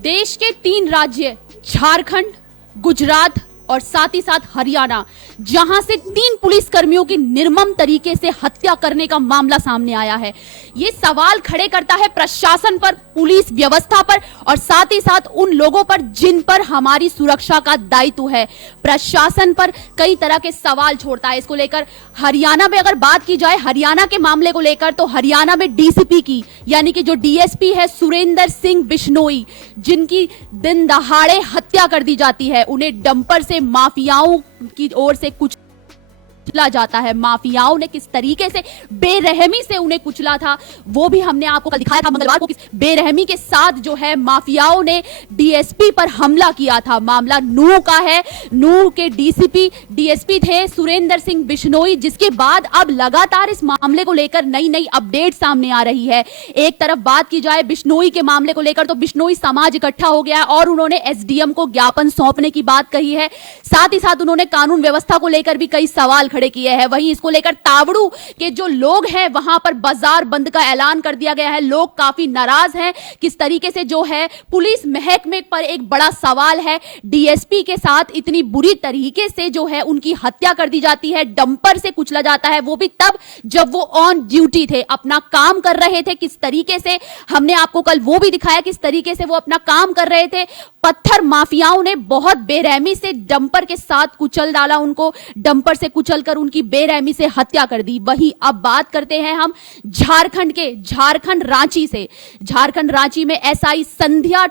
देश के 3 राज्य झारखंड, गुजरात और साथ ही साथ हरियाणा, जहां से 3 पुलिसकर्मियों की निर्मम तरीके से हत्या करने का मामला सामने आया है। ये सवाल खड़े करता है प्रशासन पर, पुलिस व्यवस्था पर और साथ ही साथ उन लोगों पर जिन पर हमारी सुरक्षा का दायित्व है। प्रशासन पर कई तरह के सवाल छोड़ता है। इसको लेकर हरियाणा में अगर बात की जाए, हरियाणा के मामले को लेकर, तो हरियाणा में डीसीपी की यानी कि जो डीएसपी है सुरेंद्र सिंह बिश्नोई, जिनकी दिन दहाड़े हत्या कर दी जाती है, उन्हें डंपर से उन्हें माफियाओं की ओर से कुचला जाता है। माफियाओं ने किस तरीके से बेरहमी से उन्हें कुचला था वो भी हमने आपको कल दिखाया था मंगलवार को। किस बेरहमी के साथ जो है माफियाओं ने डीएसपी पर हमला किया था। मामला नूह का है। नूह के डीएसपी थे सुरेंद्र सिंह बिश्नोई, जिसके बाद अब लगातार इस मामले को लेकर नई नई अपडेट सामने आ रही है। एक तरफ बात की जाए बिश्नोई के मामले को लेकर तो बिश्नोई समाज इकट्ठा हो गया और उन्होंने एसडीएम को ज्ञापन सौंपने की बात कही है। साथ ही साथ उन्होंने कानून व्यवस्था को लेकर भी कई सवाल खड़े किए हैं। वहीं इसको लेकर तावड़ू के जो लोग हैं वहां पर बाजार बंद का ऐलान कर दिया गया है। लोग काफी नाराज हैं। किस तरीके से जो है पुलिस महकमे पर एक बड़ा सवाल है। डीएसपी के साथ इतनी बुरी तरीके से जो है उनकी हत्या कर दी जाती है, डंपर से कुचला जाता है, वो भी तब जब वो ऑन ड्यूटी थे, अपना काम कर रहे थे। किस तरीके से हमने आपको कल वो भी दिखाया किस तरीके से वो अपना काम कर रहे थे। पत्थर माफियाओं ने बहुत बेरहमी से डंपर के साथ कुचल डाला उनको, डंपर से कुचलकर उनकी बेरहमी से हत्या कर दी। वही अब बात करते हैं हम झारखंड रांची से। झारखंड रांची में एसआई संध्या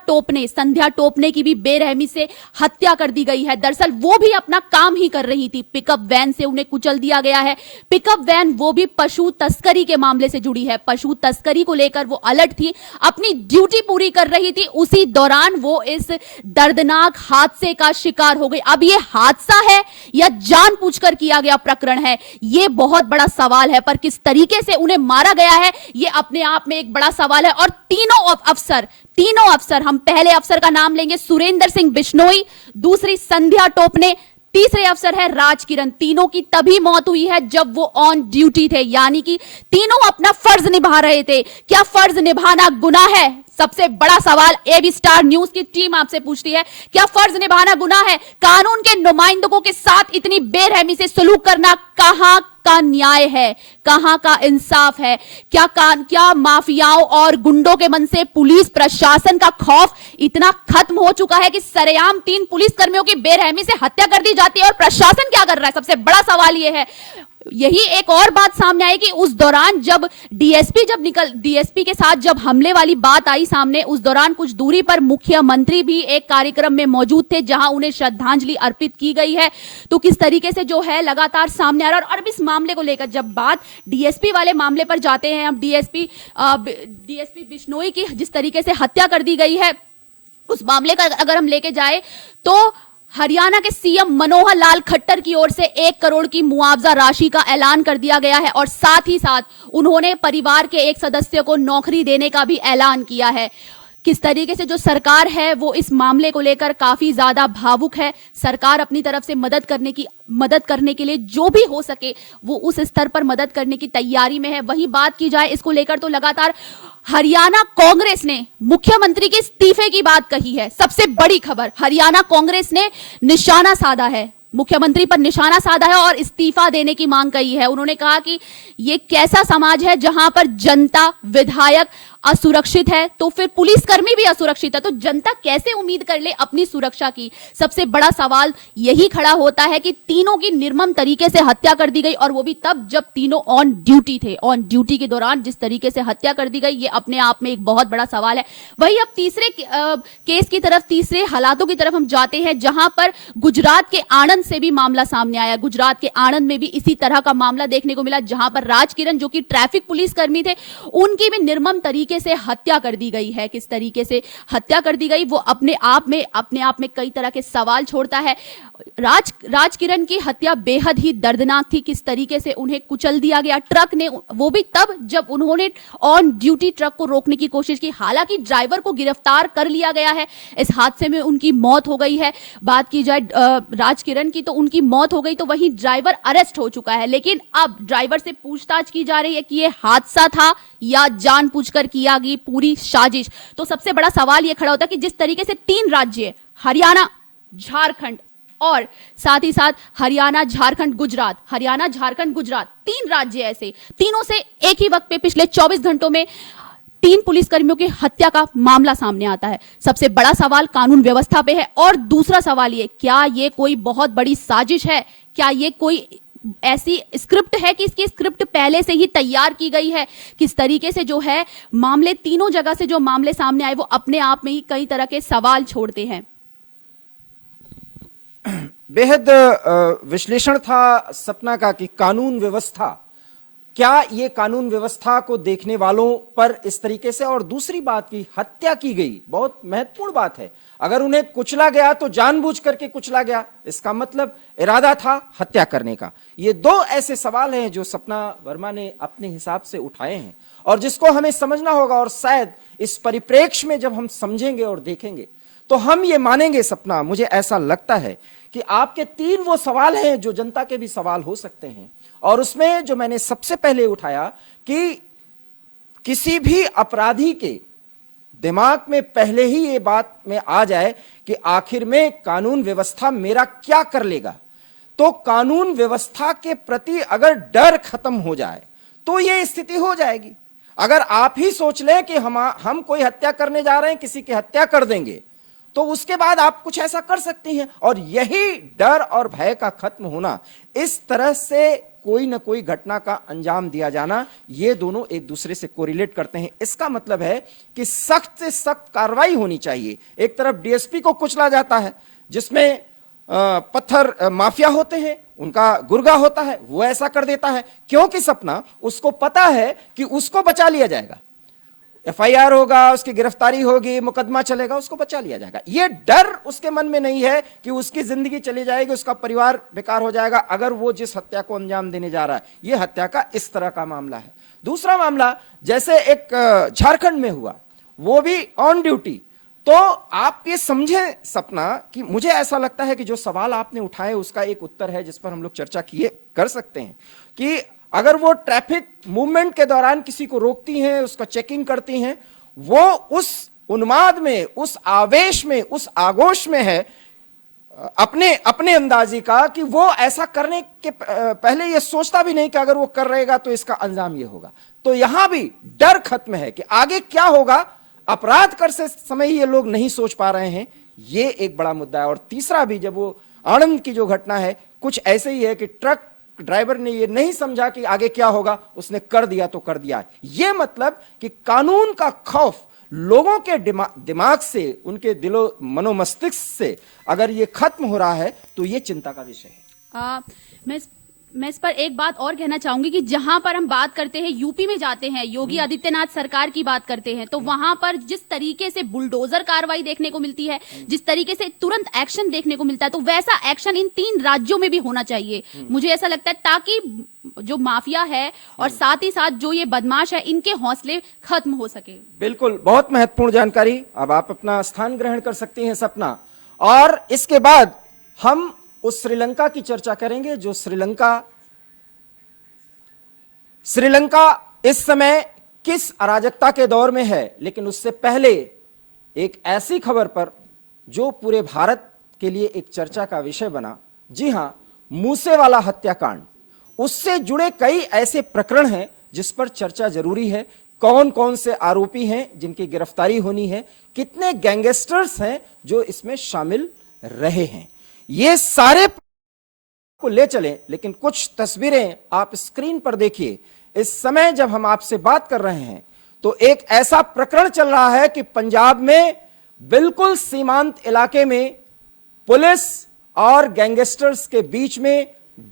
टोपने की भी बेरहमी से हत्या कर दी गई है। दरअसल वो भी अपना काम ही कर रही थी, पिकअप वैन से उन्हें कुचल दिया गया है। पिकअप वैन वो भी पशु तस्करी के मामले से जुड़ी है। पशु तस्करी को लेकर वो अलर्ट थी, अपनी ड्यूटी पूरी कर रही थी, उसी दौरान वो इस दर्दनाक हादसे का शिकार हो गई। अब ये हादसा है या जानबूझकर किया गया प्रकरण है, ये बहुत बड़ा सवाल है। पर किस तरीके से उन्हें मारा गया है ये अपने आप में एक बड़ा सवाल है। और तीनों अफसर, हम पहले अफसर का नाम लेंगे सुरेंद्र सिंह बिश्नोई, दूसरी संध्या टोपने, तीसरे अफसर है राजकिरण। तीनों की तभी मौत हुई है जब वो ऑन ड्यूटी थे, यानी कि तीनों अपना फर्ज निभा रहे थे। क्या फर्ज निभाना गुनाह है? सबसे बड़ा सवाल एबी स्टार न्यूज की टीम आपसे पूछती है, क्या फर्ज निभाना गुनाह है? कानून के नुमाइंदों के साथ इतनी बेरहमी से सलूक करना कहां का न्याय है, कहां का इंसाफ है? क्या माफियाओं और गुंडों के मन से पुलिस प्रशासन का खौफ इतना खत्म हो चुका है कि सरेआम 3 पुलिसकर्मियों की बेरहमी से हत्या कर दी जाती है और प्रशासन क्या कर रहा है? सबसे बड़ा सवाल यह है। यही एक और बात सामने आई कि उस दौरान जब डीएसपी के साथ जब हमले वाली बात आई सामने, उस दौरान कुछ दूरी पर मुख्यमंत्री भी एक कार्यक्रम में मौजूद थे जहां उन्हें श्रद्धांजलि अर्पित की गई है। तो किस तरीके से जो है लगातार सामने आ रहा है। और अब इस मामले को लेकर जब बात डीएसपी वाले मामले पर जाते हैं, अब डीएसपी बिश्नोई की जिस तरीके से हत्या कर दी गई है, उस मामले का अगर हम लेके जाए तो हरियाणा के सीएम मनोहर लाल खट्टर की ओर से 1 करोड़ की मुआवजा राशि का ऐलान कर दिया गया है और साथ ही साथ उन्होंने परिवार के एक सदस्य को नौकरी देने का भी ऐलान किया है। किस तरीके से जो सरकार है वो इस मामले को लेकर काफी ज्यादा भावुक है। सरकार अपनी तरफ से मदद करने के लिए जो भी हो सके वो उस स्तर पर मदद करने की तैयारी में है। वही बात की जाए इसको लेकर तो लगातार हरियाणा कांग्रेस ने मुख्यमंत्री के इस्तीफे की बात कही है। सबसे बड़ी खबर, हरियाणा कांग्रेस ने निशाना साधा है, मुख्यमंत्री पर निशाना साधा है और इस्तीफा देने की मांग कही है। उन्होंने कहा कि ये कैसा समाज है जहां पर जनता, विधायक असुरक्षित है तो फिर पुलिसकर्मी भी असुरक्षित है, तो जनता कैसे उम्मीद कर ले अपनी सुरक्षा की? सबसे बड़ा सवाल यही खड़ा होता है कि तीनों की निर्मम तरीके से हत्या कर दी गई और वो भी तब जब तीनों ऑन ड्यूटी थे। ऑन ड्यूटी के दौरान जिस तरीके से हत्या कर दी गई ये अपने आप में एक बहुत बड़ा सवाल है। वही अब तीसरे केस की तरफ, तीसरे हालातों की तरफ हम जाते हैं जहां पर गुजरात के आणंद से भी मामला सामने आया। गुजरात के आणंद में भी इसी तरह का मामला देखने को मिला जहां पर राजकिरण जो कि ट्रैफिक पुलिसकर्मी थे उनकी भी निर्मम तरीके से हत्या कर दी गई है। किस तरीके से हत्या कर दी गई वो अपने आप में कई तरह के सवाल छोड़ता है। राजकिरण की हत्या बेहद ही दर्दनाक थी। किस तरीके से उन्हें कुचल दिया गया ट्रक ने, वो भी तब जब उन्होंने ऑन ड्यूटी ट्रक को रोकने की कोशिश की। हालांकि ड्राइवर को गिरफ्तार कर लिया गया है। इस हादसे में उनकी मौत हो गई है। बात की जाए राजकिरण की तो उनकी मौत हो गई, तो वहीं ड्राइवर अरेस्ट हो चुका है। लेकिन अब ड्राइवर से पूछताछ की जा रही है कि यह हादसा था या जानबूझकर किया गई पूरी साजिश। तो सबसे बड़ा सवाल यह खड़ा होता है कि जिस तरीके से 3 राज्य, हरियाणा, झारखंड और साथ ही साथ हरियाणा, झारखंड, गुजरात, 3 राज्य ऐसे, तीनों से एक ही वक्त पे पिछले 24 घंटों में 3 पुलिसकर्मियों की हत्या का मामला सामने आता है। सबसे बड़ा सवाल कानून व्यवस्था पे है और दूसरा सवाल ये, क्या ये कोई बहुत बड़ी साजिश है? क्या ये कोई ऐसी स्क्रिप्ट है कि इसकी स्क्रिप्ट पहले से ही तैयार की गई है? किस तरीके से जो है मामले, तीनों जगह से जो मामले सामने आए वो अपने आप में ही कई तरह के सवाल छोड़ते हैं। बेहद विश्लेषण था सपना का कि कानून व्यवस्था, क्या ये कानून व्यवस्था को देखने वालों पर इस तरीके से, और दूसरी बात की हत्या की गई, बहुत महत्वपूर्ण बात है। अगर उन्हें कुचला गया तो जानबूझ करके कुचला गया, इसका मतलब इरादा था हत्या करने का। ये दो ऐसे सवाल हैं जो सपना वर्मा ने अपने हिसाब से उठाए हैं और जिसको हमें समझना होगा, और शायद इस परिप्रेक्ष्य में जब हम समझेंगे और देखेंगे तो हम ये मानेंगे सपना, मुझे ऐसा लगता है कि आपके तीन वो सवाल हैं जो जनता के भी सवाल हो सकते हैं। और उसमें जो मैंने सबसे पहले उठाया कि किसी भी अपराधी के दिमाग में पहले ही ये बात में आ जाए कि आखिर में कानून व्यवस्था मेरा क्या कर लेगा, तो कानून व्यवस्था के प्रति अगर डर खत्म हो जाए तो ये स्थिति हो जाएगी। अगर आप ही सोच लें कि हम कोई हत्या करने जा रहे हैं, किसी की हत्या कर देंगे, तो उसके बाद आप कुछ ऐसा कर सकती हैं। और यही डर और भय का खत्म होना, इस तरह से कोई ना कोई घटना का अंजाम दिया जाना, ये दोनों एक दूसरे से कोरिलेट करते हैं। इसका मतलब है कि सख्त से सख्त कार्रवाई होनी चाहिए। एक तरफ डीएसपी को कुचला जाता है, जिसमें पत्थर माफिया होते हैं, उनका गुर्गा होता है, वो ऐसा कर देता है क्योंकि सपना उसको पता है कि उसको बचा लिया जाएगा, एफआईआर होगा, उसकी गिरफ्तारी होगी, मुकदमा चलेगा, उसको बचा लिया जाएगा। यह डर उसके मन में नहीं है कि उसकी जिंदगी चली जाएगी, उसका परिवार बेकार हो जाएगा अगर वो जिस हत्या को अंजाम देने जा रहा है। यह हत्या का इस तरह का मामला है। दूसरा मामला जैसे एक झारखंड में हुआ, वो भी ऑन ड्यूटी। तो आप ये समझें सपना कि मुझे ऐसा लगता है कि जो सवाल आपने उठाए उसका एक उत्तर है जिस पर हम लोग चर्चा कर सकते हैं कि अगर वो ट्रैफिक मूवमेंट के दौरान किसी को रोकती हैं, उसका चेकिंग करती हैं, वो उस उन्माद में, उस आवेश में, उस आगोश में है अपने अंदाजी का कि वो ऐसा करने के पहले ये सोचता भी नहीं कि अगर वो कर रहेगा तो इसका अंजाम ये होगा। तो यहां भी डर खत्म है कि आगे क्या होगा। अपराध कर से समय ये लोग नहीं सोच पा रहे हैं, ये एक बड़ा मुद्दा है। और तीसरा भी, जब वो आणंद की जो घटना है, कुछ ऐसे ही है कि ट्रक ड्राइवर ने ये नहीं समझा कि आगे क्या होगा, उसने कर दिया तो कर दिया। ये मतलब कि कानून का खौफ लोगों के दिमाग से, उनके दिलो मनोमस्तिष्क से अगर ये खत्म हो रहा है तो ये चिंता का विषय है। मैं इस पर एक बात और कहना चाहूंगी कि जहां पर हम बात करते हैं, यूपी में जाते हैं, योगी आदित्यनाथ सरकार की बात करते हैं, तो वहां पर जिस तरीके से बुलडोजर कार्रवाई देखने को मिलती है, जिस तरीके से तुरंत एक्शन देखने को मिलता है, तो वैसा एक्शन इन तीन राज्यों में भी होना चाहिए। मुझे ऐसा लगता है, ताकि जो माफिया है और साथ ही साथ जो ये बदमाश है, इनके हौसले खत्म हो सके। बिल्कुल, बहुत महत्वपूर्ण जानकारी। अब आप अपना स्थान ग्रहण कर सकती हैं सपना। और इसके बाद हम उस श्रीलंका की चर्चा करेंगे जो श्रीलंका इस समय किस अराजकता के दौर में है। लेकिन उससे पहले एक ऐसी खबर पर जो पूरे भारत के लिए एक चर्चा का विषय बना। जी हां, मूसेवाला हत्याकांड, उससे जुड़े कई ऐसे प्रकरण हैं जिस पर चर्चा जरूरी है। कौन कौन से आरोपी हैं जिनकी गिरफ्तारी होनी है, कितने गैंगस्टर्स हैं जो इसमें शामिल रहे हैं, ये सारे को ले चलें। लेकिन कुछ तस्वीरें आप स्क्रीन पर देखिए। इस समय जब हम आपसे बात कर रहे हैं तो एक ऐसा प्रकरण चल रहा है कि पंजाब में बिल्कुल सीमांत इलाके में पुलिस और गैंगस्टर्स के बीच में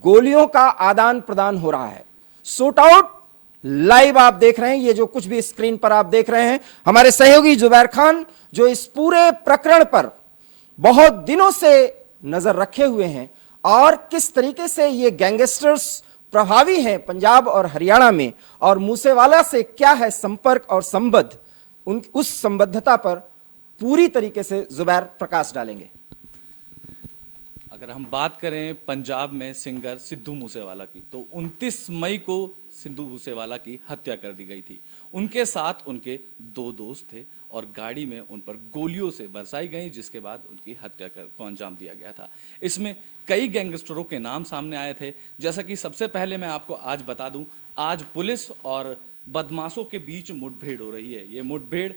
गोलियों का आदान प्रदान हो रहा है। शूट आउट लाइव आप देख रहे हैं। ये जो कुछ भी स्क्रीन पर आप देख रहे हैं, हमारे सहयोगी जुबैर खान जो इस पूरे प्रकरण पर बहुत दिनों से नजर रखे हुए हैं और किस तरीके से ये गैंगस्टर्स प्रभावी हैं पंजाब और हरियाणा में, और मूसेवाला से क्या है संपर्क और संबंध, उस संबद्धता पर पूरी तरीके से जुबैर प्रकाश डालेंगे। अगर हम बात करें पंजाब में सिंगर सिद्धू मूसेवाला की, तो 29 मई को सिद्धू मूसेवाला की हत्या कर दी गई थी। उनके साथ उनके 2 दोस्त थे और गाड़ी में उन पर गोलियों से बरसाई गई, जिसके बाद उनकी हत्या को अंजाम दिया गया था। इसमें कई गैंगस्टरों के नाम सामने आए थे। जैसा कि सबसे पहले मैं आपको आज बता दूं, आज पुलिस और बदमाशों के बीच मुठभेड़ हो रही है। ये मुठभेड़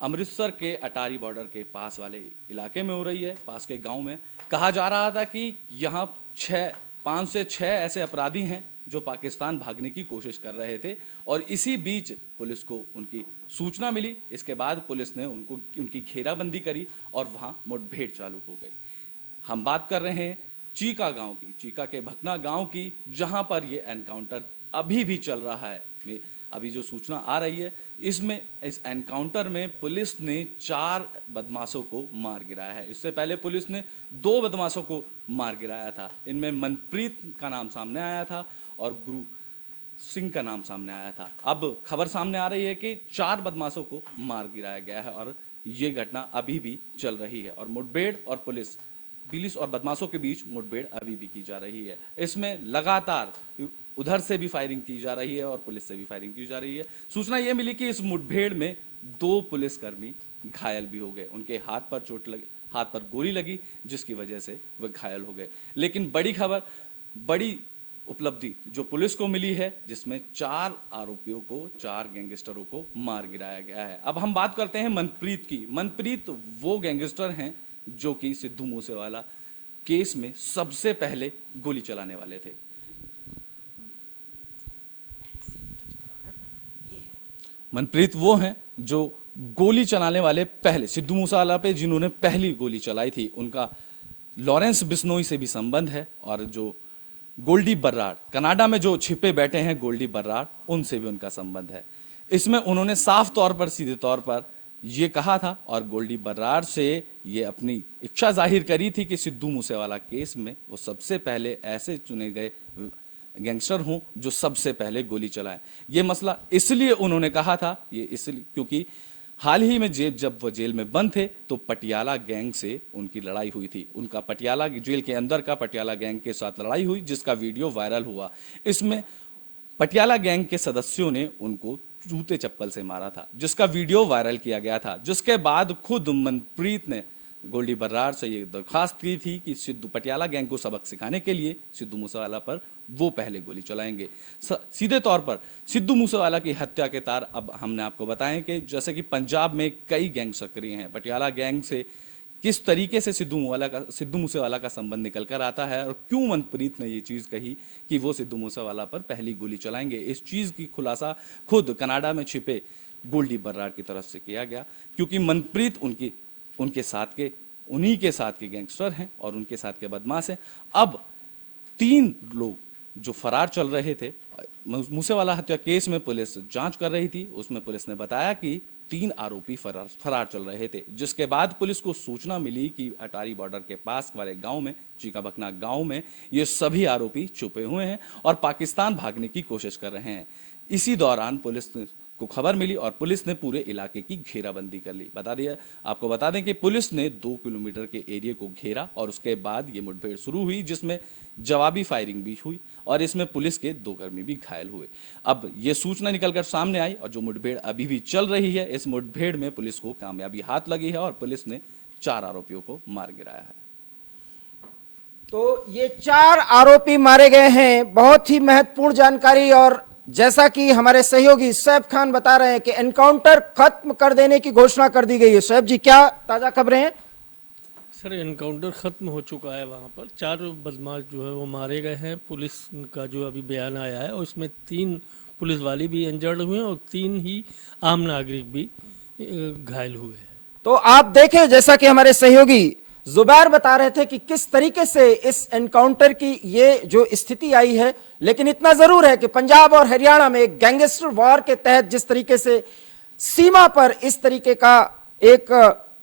अमृतसर के अटारी बॉर्डर के पास वाले इलाके में हो रही है, पास के गांव में। कहा जा रहा था कि यहाँ 5 से 6 ऐसे अपराधी हैं जो पाकिस्तान भागने की कोशिश कर रहे थे, और इसी बीच पुलिस को उनकी सूचना मिली। इसके बाद पुलिस ने उनकी घेराबंदी करी और वहां मुठभेड़ चालू हो गई। हम बात कर रहे हैं चीका गांव की, चीका के भकना गांव की, जहां पर ये एनकाउंटर अभी भी चल रहा है। अभी जो सूचना आ रही है, इसमें इस एनकाउंटर में पुलिस ने 4 बदमाशों को मार गिराया है। इससे पहले पुलिस ने 2 बदमाशों को मार गिराया था। इनमें मनप्रीत का नाम सामने आया था और गुरु सिंह का नाम सामने आया था। अब खबर सामने आ रही है कि 4 बदमाशों को मार गिराया गया है और ये घटना अभी भी चल रही है और मुठभेड़ और पुलिस और बदमाशों के बीच मुठभेड़ अभी भी की जा रही है। इसमें लगातार उधर से भी फायरिंग की जा रही है और पुलिस से भी फायरिंग की जा रही है। सूचना यह मिली कि इस मुठभेड़ में 2 पुलिसकर्मी घायल भी हो गए। उनके हाथ पर चोट लगी, हाथ पर गोली लगी, जिसकी वजह से वे घायल हो गए। लेकिन बड़ी खबर, बड़ी उपलब्धि जो पुलिस को मिली है, जिसमें 4 आरोपियों को, 4 गैंगस्टरों को मार गिराया गया है। अब हम बात करते हैं मनप्रीत की। मनप्रीत वो गैंगस्टर हैं जो कि सिद्धू मूसेवाला केस में सबसे पहले गोली चलाने वाले थे। मनप्रीत वो हैं जो गोली चलाने वाले पहले सिद्धू मूसेवाला पे जिन्होंने पहली गोली चलाई थी। उनका लॉरेंस बिश्नोई से भी संबंध है और जो गोल्डी बर्राड़, कनाडा में जो छिपे बैठे हैं गोल्डी बर्राड़, उनसे भी उनका संबंध है। इसमें उन्होंने साफ तौर पर, सीधे तौर पर ये कहा था और गोल्डी बर्राड़ से ये अपनी इच्छा जाहिर करी थी कि सिद्धू मूसेवाला केस में वो सबसे पहले ऐसे चुने गए गैंगस्टर हों जो सबसे पहले गोली चलाएं। ये मसला इसलिए उन्होंने कहा था, ये इसलिए क्योंकि हाल ही में जब वो जेल में बंद थे तो पटियाला गैंग से उनकी लड़ाई हुई थी। उनका पटियाला जेल के अंदर का पटियाला गैंग के साथ लड़ाई हुई, जिसका वीडियो वायरल हुआ। इसमें पटियाला गैंग के सदस्यों ने उनको जूते चप्पल से मारा था, जिसका वीडियो वायरल किया गया था। जिसके बाद खुद मनप्रीत ने गोल्डी बर्राड़ से ये दरखास्त की थी कि सिद्धू पटियाला गैंग को सबक सिखाने के लिए सिद्धू मूसेवाला पर वो पहले गोली चलाएंगे। सीधे तौर पर सिद्धू मूसेवाला की हत्या के तार अब हमने आपको बताएं कि जैसे कि पंजाब में कई गैंग सक्रिय हैं। पटियाला गैंग से किस तरीके से सिद्धू मूसेवाला का संबंध निकल कर आता है और क्यों मनप्रीत ने ये चीज कही कि वो सिद्धू मूसेवाला पर पहली गोली चलाएंगे, इस चीज की खुलासा खुद कनाडा में छिपे गोल्डी बर्राड़ की तरफ से किया गया। क्योंकि मनप्रीत उन्हीं के साथ के गैंगस्टर हैं और उनके साथ के बदमाश हैं। अब 3 लोग जो फरार चल रहे थे, मूसेवाला हत्या केस में पुलिस जांच कर रही थी, उसमें पुलिस ने बताया कि 3 आरोपी फरार चल रहे थे। जिसके बाद पुलिस को सूचना मिली कि अटारी बॉर्डर के पास वाले गांव में, चीका बकना गांव में, ये सभी आरोपी छुपे हुए हैं और पाकिस्तान भागने की कोशिश कर रहे हैं। इसी दौरान पुलिस को खबर मिली और पुलिस ने पूरे इलाके की घेराबंदी कर ली। आपको बता दें कि पुलिस ने 2 किलोमीटर के एरिया को घेरा और उसके बाद ये मुठभेड़ शुरू हुई, जिसमें जवाबी फायरिंग भी हुई और इसमें पुलिस के 2 कर्मी भी घायल हुए। अब ये सूचना निकलकर सामने आई और जो मुठभेड़ अभी भी चल रही है, इस मुठभेड़ में पुलिस को कामयाबी हाथ लगी है और पुलिस ने 4 आरोपियों को मार गिराया है। तो ये 4 आरोपी मारे गए हैं। बहुत ही महत्वपूर्ण जानकारी। और जैसा कि हमारे सहयोगी सैफ खान बता रहे हैं कि एनकाउंटर खत्म कर देने की घोषणा कर दी गई है। सैफ जी, क्या ताजा खबरें हैं? सर, एनकाउंटर खत्म हो चुका है। वहां पर 4 बदमाश जो है वो मारे गए हैं। पुलिस का जो अभी बयान आया है और इसमें 3 पुलिस वाले भी इंजर्ड हुए हैं और 3 ही आम नागरिक भी घायल हुए हैं। तो आप देखें, जैसा कि हमारे सहयोगी जुबैर बता रहे थे कि किस तरीके से इस एनकाउंटर की ये जो स्थिति आई है। लेकिन इतना जरूर है कि पंजाब और हरियाणा में एक गैंगस्टर वॉर के तहत जिस तरीके से सीमा पर इस तरीके का एक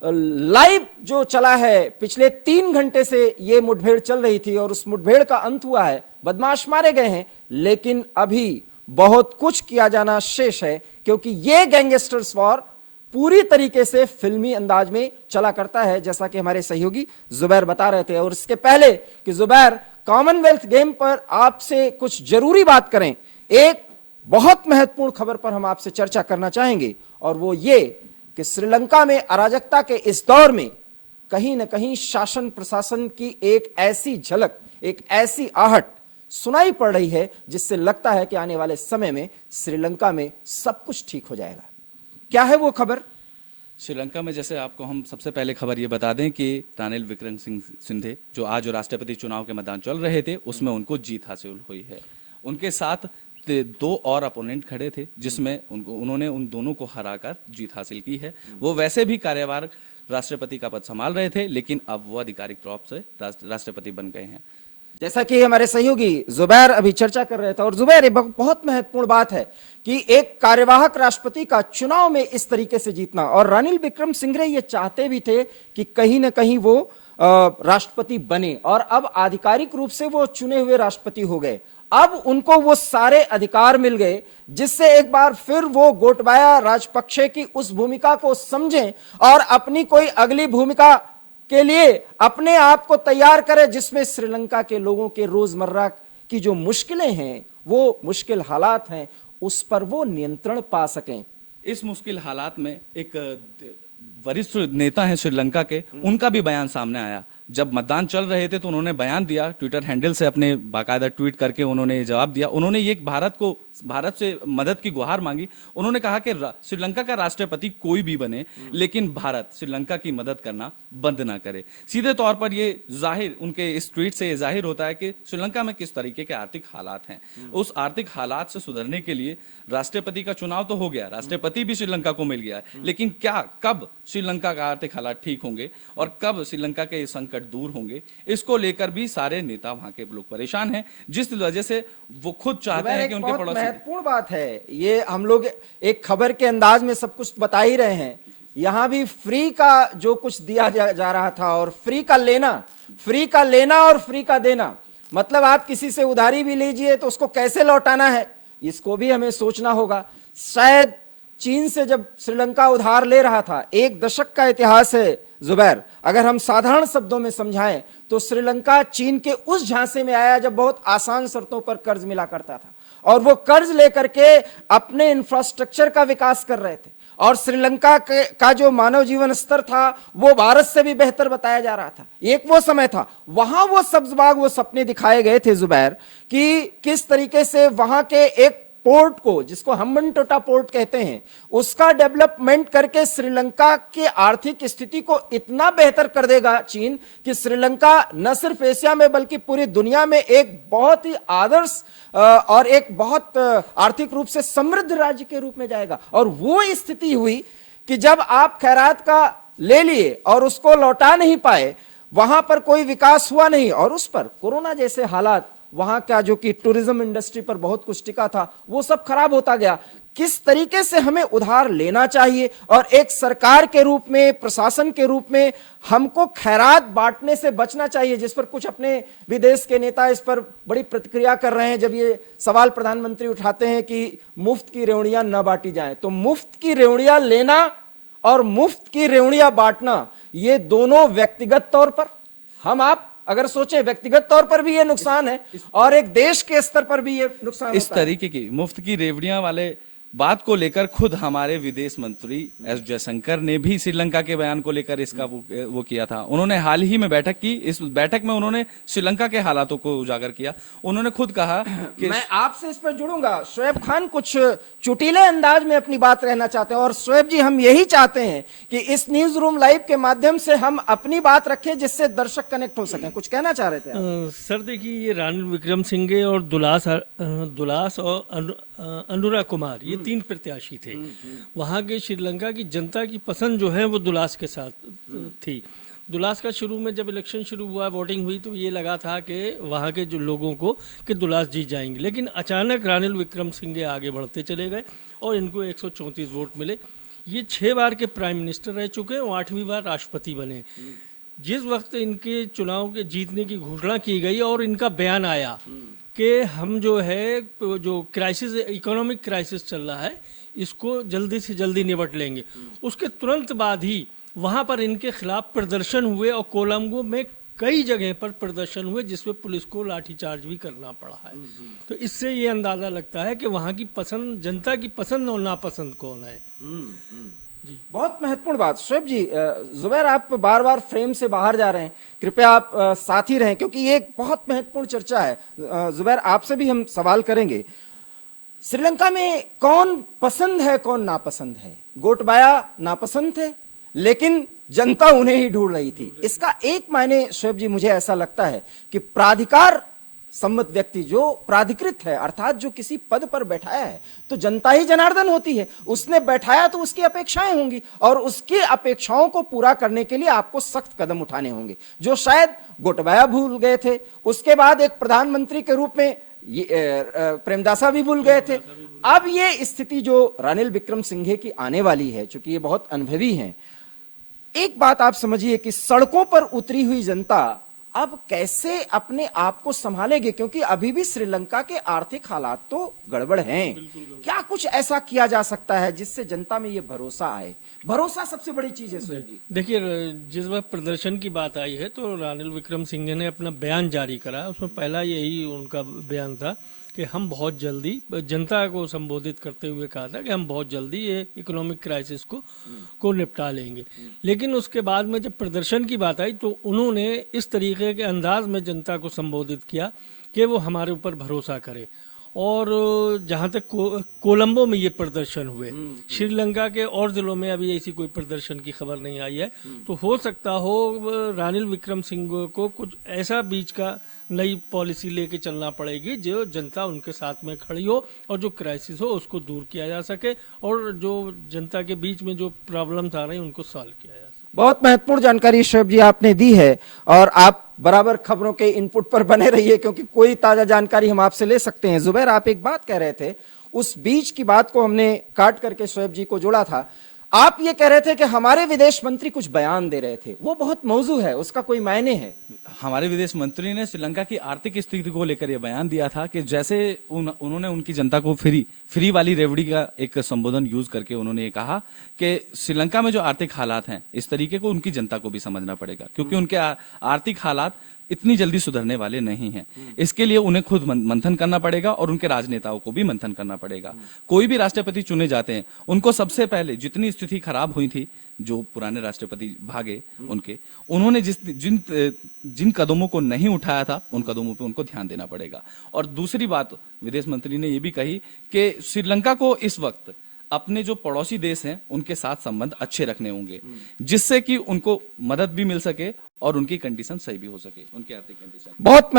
लाइव जो चला है, पिछले 3 घंटे से ये मुठभेड़ चल रही थी और उस मुठभेड़ का अंत हुआ है, बदमाश मारे गए हैं, लेकिन अभी बहुत कुछ किया जाना शेष है। क्योंकि ये गैंगस्टर्स वॉर पूरी तरीके से फिल्मी अंदाज में चला करता है, जैसा कि हमारे सहयोगी जुबैर बता रहे थे। और इसके पहले कि जुबैर कॉमनवेल्थ गेम पर आपसे कुछ जरूरी बात करें, एक बहुत महत्वपूर्ण खबर पर हम आपसे चर्चा करना चाहेंगे और वो ये कि श्रीलंका में अराजकता के इस दौर में कहीं न कहीं शासन प्रशासन की एक ऐसी झलक, एक ऐसी आहट सुनाई पड़ रही है जिससे लगता है कि आने वाले समय में श्रीलंका में सब कुछ ठीक हो जाएगा। क्या है वो खबर? श्रीलंका में जैसे आपको हम सबसे पहले खबर ये बता दें कि रानिल विक्रमसिंघे जो आज राष्ट्रपति चुनाव के मैदान चल रहे थे, उसमें उनको जीत हासिल हुई है। उनके साथ 2 और अपोनेंट खड़े थे, जिसमें उन्होंने उन दोनों को हराकर जीत हासिल की है। वो वैसे भी कार्यभार राष्ट्रपति का पद संभाल रहे थे, लेकिन अब वो आधिकारिक तौर से राष्ट्रपति बन गए हैं। जैसा कि हमारे सहयोगी जुबैर अभी चर्चा कर रहे थे, और जुबैर ये बहुत महत्वपूर्ण बात है कि एक कार्यवाहक राष्ट्रपति का चुनाव में इस तरीके से जीतना, और रानिल विक्रमसिंघे ये चाहते भी थे कि कहीं ना कहीं वो राष्ट्रपति बने, और अब आधिकारिक रूप से वो चुने हुए राष्ट्रपति हो गए। अब उनको वो सारे अधिकार मिल गए जिससे एक बार फिर वो गोटबाया राजपक्षे की उस भूमिका को समझें और अपनी कोई अगली भूमिका के लिए अपने आप को तैयार करें, जिसमें श्रीलंका के लोगों के रोजमर्रा की जो मुश्किलें हैं, वो मुश्किल हालात हैं, उस पर वो नियंत्रण पा सकें। इस मुश्किल हालात में एक वरिष्ठ नेता हैं श्रीलंका के, उनका भी बयान सामने आया। जब मतदान चल रहे थे तो उन्होंने बयान दिया, ट्विटर हैंडल से अपने बाकायदा ट्वीट करके उन्होंने जवाब दिया। उन्होंने ये भारत से मदद की गुहार मांगी। उन्होंने कहा कि श्रीलंका का राष्ट्रपति कोई भी बने, लेकिन भारत श्रीलंका की मदद करना बंद ना करे। सीधे तौर पर ये जाहिर, उनके इस ट्वीट से ये जाहिर होता है कि श्रीलंका में किस तरीके के आर्थिक हालात हैं। उस आर्थिक हालात से सुधरने के लिए राष्ट्रपति का चुनाव तो हो गया, राष्ट्रपति भी श्रीलंका को मिल गया है, लेकिन क्या कब श्रीलंका का आर्थिक हालात ठीक होंगे और कब श्रीलंका के संकट दूर होंगे, इसको लेकर भी सारे नेता वहां के लोग परेशान हैं, जिस वजह से वो खुद चाहते हैं कि उनके पड़ोसी। महत्वपूर्ण बात है ये, हम लोग एक खबर के अंदाज में सब कुछ बता ही रहे हैं। यहां भी फ्री का जो कुछ दिया जा रहा था, और फ्री का लेना और फ्री का देना, मतलब आप किसी से उधारी भी लीजिए तो उसको कैसे लौटाना है, इसको भी हमें सोचना होगा। शायद चीन से जब श्रीलंका उधार ले रहा था, 1 दशक का इतिहास है जुबैर, अगर हम साधारण शब्दों में समझाएं तो श्रीलंका चीन के उस झांसे में आया जब बहुत आसान शर्तों पर कर्ज मिला करता था, और वो कर्ज लेकर के अपने इंफ्रास्ट्रक्चर का विकास कर रहे थे, और श्रीलंका का जो मानव जीवन स्तर था वो भारत से भी बेहतर बताया जा रहा था। एक वो समय था, वहां वो सब्ज बाग, वो सपने दिखाए गए थे जुबैर, कि किस तरीके से वहां के एक पोर्ट को, जिसको हम्बनटोटा पोर्ट कहते हैं, उसका डेवलपमेंट करके श्रीलंका की आर्थिक स्थिति को इतना बेहतर कर देगा चीन कि श्रीलंका न सिर्फ एशिया में बल्कि पूरी दुनिया में एक बहुत ही आदर्श और एक बहुत आर्थिक रूप से समृद्ध राज्य के रूप में जाएगा। और वो स्थिति हुई कि जब आप खैरात का ले लिए और उसको लौटा नहीं पाए, वहां पर कोई विकास हुआ नहीं, और उस पर कोरोना जैसे हालात, वहां का जो कि टूरिज्म इंडस्ट्री पर बहुत कुछ टिका था, वो सब खराब होता गया। किस तरीके से हमें उधार लेना चाहिए, और एक सरकार के रूप में, प्रशासन के रूप में हमको खैरात बांटने से बचना चाहिए, जिस पर कुछ अपने विदेश के नेता इस पर बड़ी प्रतिक्रिया कर रहे हैं। जब ये सवाल प्रधानमंत्री उठाते हैं कि मुफ्त की रेवड़ियां न बांटी जाए, तो मुफ्त की रेवड़ियां लेना और मुफ्त की रेवड़ियां बांटना, ये दोनों व्यक्तिगत तौर पर, हम आप अगर सोचे व्यक्तिगत तौर पर भी ये नुकसान है, और एक देश के स्तर पर भी ये नुकसान इस तरीके की मुफ्त की रेवड़ियां वाले बात को लेकर खुद हमारे विदेश मंत्री एस जयशंकर ने भी श्रीलंका के बयान को लेकर इसका वो किया था। उन्होंने हाल ही में बैठक की। इस बैठक में उन्होंने श्रीलंका के हालातों को उजागर किया। उन्होंने खुद कहा कि मैं आपसे इस पर जुड़ूंगा। शोएब खान कुछ चुटीले अंदाज में अपनी बात रहना चाहते हैं, और शोएब जी, हम यही चाहते हैं कि इस न्यूज रूम लाइव के माध्यम से हम अपनी बात रखें जिससे दर्शक कनेक्ट हो सकें। कुछ कहना चाह रहे थे आप? सर देखिए, ये रानिल विक्रमसिंघे और दुलास और अनुराग कुमार, ये 3 प्रत्याशी थे। वहां के श्रीलंका की जनता की पसंद जो है वो दुलास के साथ थी। दुलास का शुरू में जब इलेक्शन शुरू हुआ, वोटिंग हुई, तो ये लगा था कि वहां के जो लोगों को कि दुलास जीत जाएंगे, लेकिन अचानक रानिल विक्रमसिंघे आगे बढ़ते चले गए और इनको 134 वोट मिले। ये 6 बार के प्राइम मिनिस्टर रह चुके हैं और 8वीं बार राष्ट्रपति बने। जिस वक्त इनके चुनाव के जीतने की घोषणा की गई और इनका बयान आया कि हम जो है, जो क्राइसिस, इकोनॉमिक क्राइसिस चल रहा है, इसको जल्दी से जल्दी निपट लेंगे, उसके तुरंत बाद ही वहां पर इनके खिलाफ प्रदर्शन हुए, और कोलंबो में कई जगह पर प्रदर्शन हुए जिसमें पुलिस को लाठीचार्ज भी करना पड़ा है। तो इससे ये अंदाजा लगता है कि वहां की पसंद, जनता की पसंद और नापसंद कौन है। जी, बहुत महत्वपूर्ण बात। शोएब जी, जुबैर आप बार बार फ्रेम से बाहर जा रहे हैं, कृपया आप साथ ही रहें, क्योंकि ये एक बहुत महत्वपूर्ण चर्चा है। जुबैर, आपसे भी हम सवाल करेंगे। श्रीलंका में कौन पसंद है, कौन नापसंद है? गोटबाया नापसंद थे, लेकिन जनता उन्हें ही ढूंढ रही थी। इसका एक मायने शोएब जी मुझे ऐसा लगता है कि प्राधिकार सम्मत व्यक्ति जो प्राधिकृत है, अर्थात जो किसी पद पर बैठाया है, तो जनता ही जनार्दन होती है। उसने बैठाया तो उसकी अपेक्षाएं होंगी और उसकी अपेक्षाओं को पूरा करने के लिए आपको सख्त कदम उठाने होंगे, जो शायद गोटबाया भूल गए थे। उसके बाद एक प्रधानमंत्री के रूप में प्रेमदासा भी भूल गए थे। अब ये स्थिति जो रानिल विक्रमसिंघे की आने वाली है, चूंकि ये बहुत अनुभवी हैं, एक बात आप समझिए कि सड़कों पर उतरी हुई जनता अब कैसे अपने आप को संभालेगी, क्योंकि अभी भी श्रीलंका के आर्थिक हालात तो गड़बड़ हैं। क्या कुछ ऐसा किया जा सकता है जिससे जनता में ये भरोसा आए? भरोसा सबसे बड़ी चीज है सुहेल जी। देखिए, जिस वक्त प्रदर्शन की बात आई है तो रानिल विक्रमसिंघे ने अपना बयान जारी करा। उसमें पहला यही उनका बयान था कि हम बहुत जल्दी, जनता को संबोधित करते हुए कहा था कि हम बहुत जल्दी ये इकोनॉमिक क्राइसिस को निपटा लेंगे। लेकिन उसके बाद में जब प्रदर्शन की बात आई तो उन्होंने इस तरीके के अंदाज में जनता को संबोधित किया कि वो हमारे ऊपर भरोसा करे। और जहां तक कोलंबो में ये प्रदर्शन हुए, श्रीलंका के और जिलों में अभी ऐसी कोई प्रदर्शन की खबर नहीं आई है। तो हो सकता हो रानिल विक्रमसिंघे को कुछ ऐसा बीच का नई पॉलिसी लेके चलना पड़ेगी जो जनता उनके साथ में खड़ी हो और जो क्राइसिस हो उसको दूर किया जा सके और जो जनता के बीच में जो प्रॉब्लम्स आ रही हैं उनको सॉल्व किया जा सके। बहुत महत्वपूर्ण जानकारी शोएब जी आपने दी है और आप बराबर खबरों के इनपुट पर बने रहिए, क्योंकि कोई ताजा जानकारी हम आपसे ले सकते हैं। जुबैर, आप एक बात कह रहे थे, उस बीच की बात को हमने काट करके शोएब जी को जोड़ा था। आप ये कह रहे थे कि हमारे विदेश मंत्री कुछ बयान दे रहे थे, वो बहुत मौजू है, उसका कोई मायने है? हमारे विदेश मंत्री ने श्रीलंका की आर्थिक स्थिति को लेकर यह बयान दिया था कि जैसे उन्होंने उनकी जनता को फ्री वाली रेवड़ी का एक संबोधन यूज करके उन्होंने ये कहा कि श्रीलंका में जो आर्थिक हालात हैं, इस तरीके को उनकी जनता को भी समझना पड़ेगा, क्योंकि उनके आर्थिक हालात इतनी जल्दी सुधरने वाले नहीं हैं। इसके लिए उन्हें खुद मंथन करना पड़ेगा और उनके राजनेताओं को भी मंथन करना पड़ेगा। कोई भी राष्ट्रपति चुने जाते हैं, उनको सबसे पहले जितनी स्थिति खराब हुई थी, जो पुराने राष्ट्रपति भागे उन्होंने जिन कदमों को नहीं उठाया था, उन कदमों पे उनको ध्यान देना पड़ेगा। और दूसरी बात विदेश मंत्री ने यह भी कही कि श्रीलंका को इस वक्त अपने जो पड़ोसी देश हैं उनके साथ संबंध अच्छे रखने होंगे, जिससे कि उनको मदद भी मिल सके और उनकी कंडीशन सही भी हो सके, उनकी आर्थिक कंडीशन। बहुत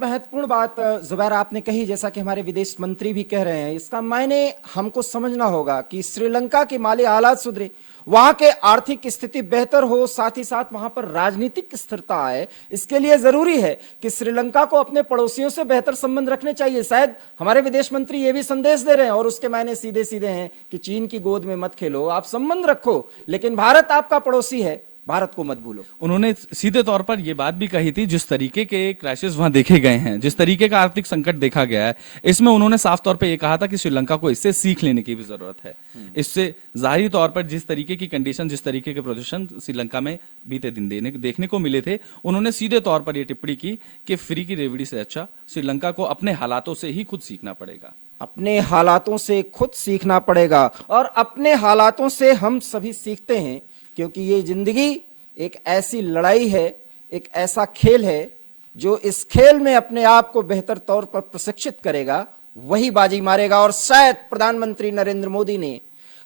महत्वपूर्ण बात जुबैर आपने कही, जैसा कि हमारे विदेश मंत्री भी कह रहे हैं। इसका मायने हमको समझना होगा कि श्रीलंका के माली हालात सुधरे, वहां के आर्थिक स्थिति बेहतर हो, साथ ही साथ वहां पर राजनीतिक स्थिरता आए। इसके लिए जरूरी है कि श्रीलंका को अपने पड़ोसियों से बेहतर संबंध रखने चाहिए। शायद हमारे विदेश मंत्री ये भी संदेश दे रहे हैं और उसके मायने सीधे सीधे हैं कि चीन की गोद में मत खेलो, आप संबंध रखो, लेकिन भारत आपका पड़ोसी है, भारत को मत भूलो। उन्होंने सीधे तौर पर यह बात भी कही थी, जिस तरीके के क्राइसिस वहां देखे गए हैं, जिस तरीके का आर्थिक संकट देखा गया है, इसमें उन्होंने साफ तौर पर यह कहा था कि श्रीलंका को इससे सीख लेने की भी जरूरत है। इससे जाहिर तौर पर जिस तरीके की कंडीशन, जिस तरीके के प्रदर्शन श्रीलंका में बीते दिन देखने को मिले थे, उन्होंने सीधे तौर पर यह टिप्पणी की कि फ्री की रेवड़ी से अच्छा श्रीलंका को अपने हालातों से ही खुद सीखना पड़ेगा। अपने हालातों से खुद सीखना पड़ेगा और अपने हालातों से हम सभी सीखते हैं, क्योंकि ये जिंदगी एक ऐसी लड़ाई है, एक ऐसा खेल है, जो इस खेल में अपने आप को बेहतर तौर पर प्रशिक्षित करेगा, वही बाजी मारेगा। और शायद प्रधानमंत्री नरेंद्र मोदी ने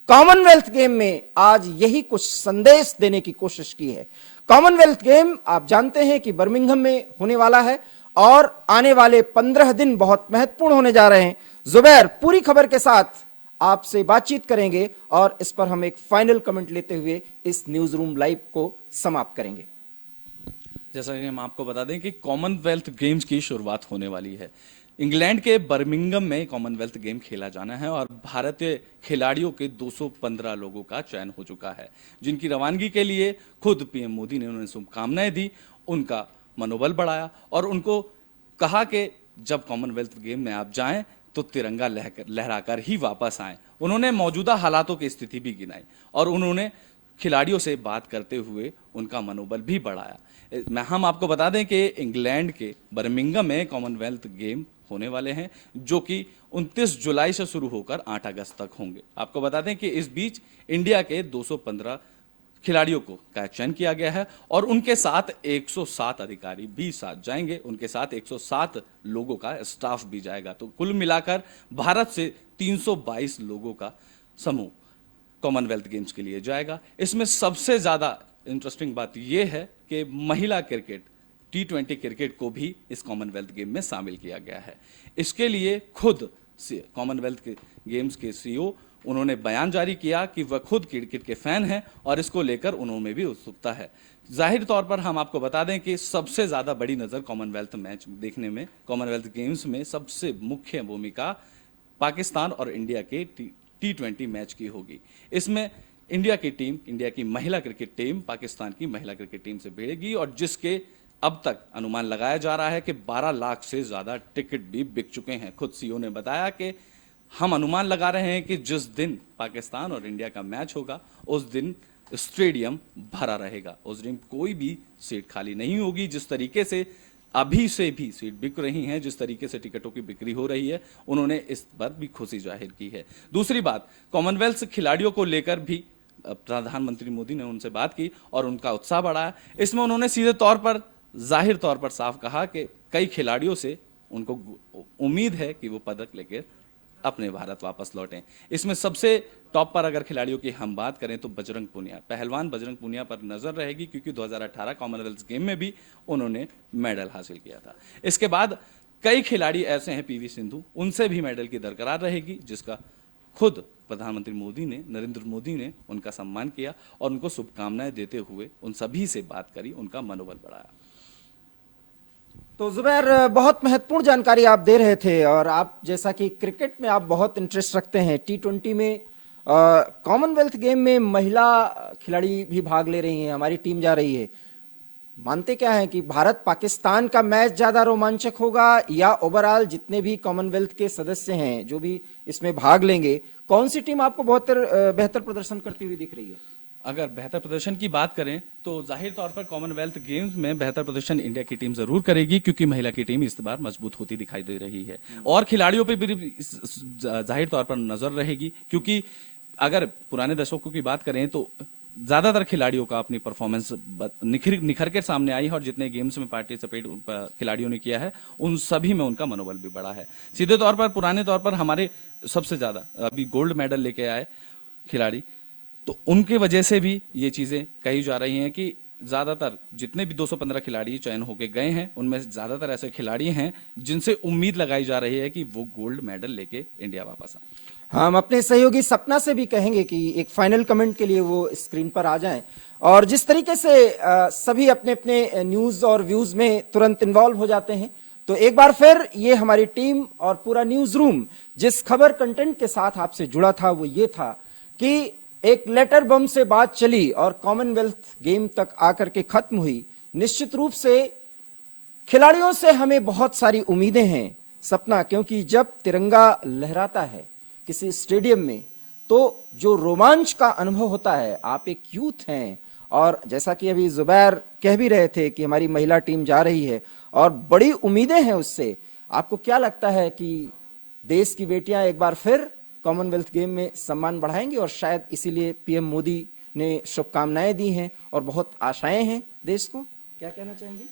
कॉमनवेल्थ गेम में आज यही कुछ संदेश देने की कोशिश की है। कॉमनवेल्थ गेम आप जानते हैं कि बर्मिंघम में होने वाला है और आने वाले 15 दिन बहुत महत्वपूर्ण होने जा रहे हैं। जुबैर पूरी खबर के साथ आपसे बातचीत करेंगे और इस पर हम एक फाइनल कमेंट लेते हुए इस न्यूज रूम लाइव को समाप्त करेंगे। जैसा कि हम आपको बता दें कि कॉमनवेल्थ गेम्स की शुरुआत होने वाली है। इंग्लैंड के बर्मिंघम में कॉमनवेल्थ गेम खेला जाना है और भारतीय खिलाड़ियों के 215 लोगों का चयन हो चुका है, जिनकी रवानगी के लिए खुद पीएम मोदी ने उन्हें शुभकामनाएं दी, उनका मनोबल बढ़ाया और उनको कहा कि जब कॉमनवेल्थ गेम में आप जाएं तो तिरंगा लहराकर ही वापस आएं। उन्होंने मौजूदा हालातों की स्थिति भी गिनाई और उन्होंने खिलाड़ियों से बात करते हुए उनका मनोबल भी बढ़ाया। हम आपको बता दें कि इंग्लैंड के बर्मिंघम में कॉमनवेल्थ गेम होने वाले हैं, जो कि 29 जुलाई से शुरू होकर 8 अगस्त तक होंगे। आपको बता दें कि इस बीच इंडिया के 215 खिलाड़ियों का चयन किया गया है और उनके साथ 107 अधिकारी भी साथ जाएंगे, उनके साथ 107 लोगों का स्टाफ भी जाएगा। तो कुल मिलाकर भारत से 322 लोगों का समूह कॉमनवेल्थ गेम्स के लिए जाएगा। इसमें सबसे ज्यादा इंटरेस्टिंग बात यह है कि महिला क्रिकेट T20 क्रिकेट को भी इस कॉमनवेल्थ गेम में शामिल किया गया है। इसके लिए खुद कॉमनवेल्थ गेम्स के सीईओ उन्होंने बयान जारी किया कि वह खुद क्रिकेट के फैन हैं और इसको लेकर उन्होंने भी उत्सुकता है। जाहिर तौर पर हम आपको बता दें कि सबसे ज्यादा बड़ी नजर कॉमनवेल्थ मैच देखने में, कॉमनवेल्थ गेम्स में सबसे मुख्य भूमिका पाकिस्तान और इंडिया के T20 मैच की होगी। इसमें इंडिया की महिला क्रिकेट टीम पाकिस्तान की महिला क्रिकेट टीम से भिड़ेगी और जिसके अब तक अनुमान लगाया जा रहा है कि 12 लाख से ज्यादा टिकट भी बिक चुके हैं। खुद सीईओ ने बताया कि हम अनुमान लगा रहे हैं कि जिस दिन पाकिस्तान और इंडिया का मैच होगा उस दिन स्टेडियम भरा रहेगा, उस दिन कोई भी सीट खाली नहीं होगी। जिस तरीके से अभी से भी सीट बिक रही हैं, जिस तरीके से टिकटों की बिक्री हो रही है, उन्होंने इस पर भी खुशी जाहिर की है। दूसरी बात, कॉमनवेल्थ खिलाड़ियों को लेकर भी प्रधानमंत्री मोदी ने उनसे बात की और उनका उत्साह बढ़ाया। इसमें उन्होंने सीधे तौर पर, जाहिर तौर पर साफ कहा कि कई खिलाड़ियों से उनको उम्मीद है कि वो पदक लेकर अपने भारत वापस लौटें। इसमें सबसे टॉप पर अगर खिलाड़ियों की हम बात करें तो बजरंग पुनिया, पहलवान बजरंग पुनिया पर नजर रहेगी क्योंकि 2018 कॉमनवेल्थ गेम में भी उन्होंने मेडल हासिल किया था। इसके बाद कई खिलाड़ी ऐसे हैं, पीवी सिंधु, उनसे भी मेडल की दरकरार रहेगी, जिसका खुद प्रधानमंत्री मोदी ने, नरेंद्र मोदी ने उनका सम्मान किया और उनको शुभकामनाएं देते हुए उन सभी से बात करी, उनका मनोबल बढ़ाया। तो जुबैर, बहुत महत्वपूर्ण जानकारी आप दे रहे थे और आप जैसा कि क्रिकेट में आप बहुत इंटरेस्ट रखते हैं, T20 में कॉमनवेल्थ गेम में महिला खिलाड़ी भी भाग ले रही हैं, हमारी टीम जा रही है। मानते क्या है कि भारत पाकिस्तान का मैच ज्यादा रोमांचक होगा या ओवरऑल जितने भी कॉमनवेल्थ के सदस्य हैं जो भी इसमें भाग लेंगे, कौन सी टीम आपको बहुत बेहतर प्रदर्शन करती हुई दिख रही है? अगर बेहतर प्रदर्शन की बात करें तो जाहिर तौर पर कॉमनवेल्थ गेम्स में बेहतर प्रदर्शन इंडिया की टीम जरूर करेगी क्योंकि महिला की टीम इस बार मजबूत होती दिखाई दे रही है और खिलाड़ियों पे भी जाहिर तौर पर नजर रहेगी क्योंकि अगर पुराने दशकों की बात करें तो ज्यादातर खिलाड़ियों का अपनी परफॉर्मेंस निखर के सामने आई है और जितने गेम्स में पार्टिसिपेट खिलाड़ियों ने किया है उन सभी में उनका मनोबल भी बढ़ा है। सीधे तौर पर पुराने तौर पर हमारे सबसे ज्यादा अभी गोल्ड मेडल लेके आए खिलाड़ी, तो उनके वजह से भी ये चीजें कही जा रही हैं कि ज्यादातर जितने भी 215 खिलाड़ी चयन होके गए हैं उनमें ज्यादातर ऐसे खिलाड़ी हैं जिनसे उम्मीद लगाई जा रही है कि वो गोल्ड मेडल लेके इंडिया वापस आए। हम अपने सहयोगी सपना से भी कहेंगे कि एक फाइनल कमेंट के लिए वो स्क्रीन पर आ जाएं और जिस तरीके से सभी अपने अपने न्यूज और व्यूज में तुरंत इन्वॉल्व हो जाते हैं, तो एक बार फिर ये हमारी टीम और पूरा न्यूज रूम जिस खबर कंटेंट के साथ आपसे जुड़ा था वो ये था कि एक लेटर बम से बात चली और कॉमनवेल्थ गेम तक आकर के खत्म हुई। निश्चित रूप से खिलाड़ियों से हमें बहुत सारी उम्मीदें हैं सपना, क्योंकि जब तिरंगा लहराता है किसी स्टेडियम में तो जो रोमांच का अनुभव होता है, आप एक यूथ हैं और जैसा कि अभी जुबैर कह भी रहे थे कि हमारी महिला टीम जा रही है और बड़ी उम्मीदें हैं उससे। आपको क्या लगता है कि देश की बेटियां एक बार फिर कॉमनवेल्थ गेम में सम्मान बढ़ाएंगी और शायद इसीलिए पीएम मोदी ने शुभकामनाएं दी हैं और बहुत आशाएं हैं देश को? क्या कहना चाहेंगे?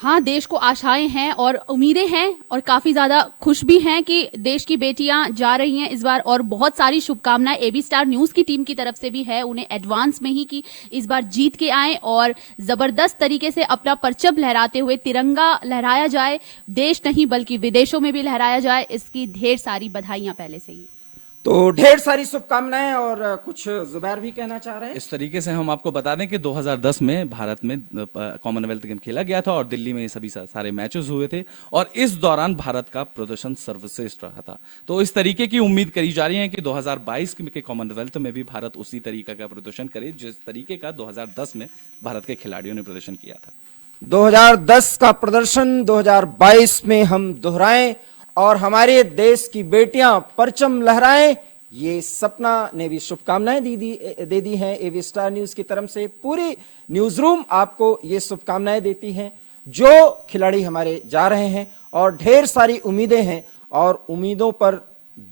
हाँ, देश को आशाएं हैं और उम्मीदें हैं और काफी ज्यादा खुश भी हैं कि देश की बेटियां जा रही हैं इस बार और बहुत सारी शुभकामनाएं एबी स्टार न्यूज की टीम की तरफ से भी है उन्हें एडवांस में ही कि इस बार जीत के आए और जबरदस्त तरीके से अपना परचम लहराते हुए तिरंगा लहराया जाए, देश नहीं बल्कि विदेशों में भी लहराया जाए। इसकी ढेर सारी बधाइयां पहले से ही। तो ढेर सारी शुभकामनाएं और कुछ जुबैर भी कहना चाह रहे हैं। इस तरीके से हम आपको बता दें कि 2010 में भारत में कॉमनवेल्थ गेम खेला गया था और दिल्ली में ये सभी सारे मैचेस हुए थे और इस दौरान भारत का प्रदर्शन सर्वश्रेष्ठ रहा था। तो इस तरीके की उम्मीद करी जा रही है कि 2022 के कॉमनवेल्थ में भी भारत उसी तरीके का प्रदर्शन करे जिस तरीके का 2010 में भारत के खिलाड़ियों ने प्रदर्शन किया था। 2010 का प्रदर्शन 2022 में हम दोहराएं और हमारे देश की बेटियां परचम लहराएं, ये सपना ने भी शुभकामनाएं दे दी हैं एबी स्टार न्यूज की तरफ से। पूरी न्यूज रूम आपको ये शुभकामनाएं देती हैं जो खिलाड़ी हमारे जा रहे हैं और ढेर सारी उम्मीदें हैं और उम्मीदों पर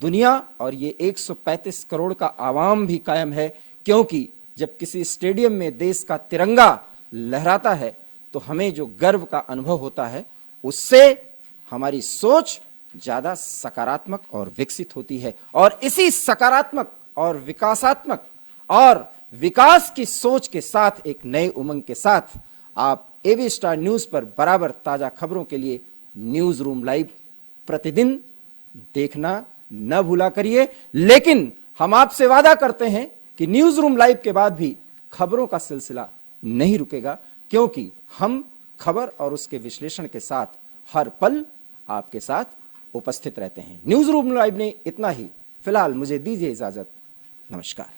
दुनिया और ये 135 करोड़ का आवाम भी कायम है, क्योंकि जब किसी स्टेडियम में देश का तिरंगा लहराता है तो हमें जो गर्व का अनुभव होता है उससे हमारी सोच ज्यादा सकारात्मक और विकसित होती है और इसी सकारात्मक और विकासात्मक और विकास की सोच के साथ एक नए उमंग के साथ आप एवी स्टार न्यूज पर बराबर ताजा खबरों के लिए न्यूज रूम लाइव प्रतिदिन देखना न भूला करिए। लेकिन हम आपसे वादा करते हैं कि न्यूज रूम लाइव के बाद भी खबरों का सिलसिला नहीं रुकेगा, क्योंकि हम खबर और उसके विश्लेषण के साथ हर पल आपके साथ उपस्थित रहते हैं। न्यूज रूम लाइव ने इतना ही। फिलहाल मुझे दीजिए इजाजत। नमस्कार।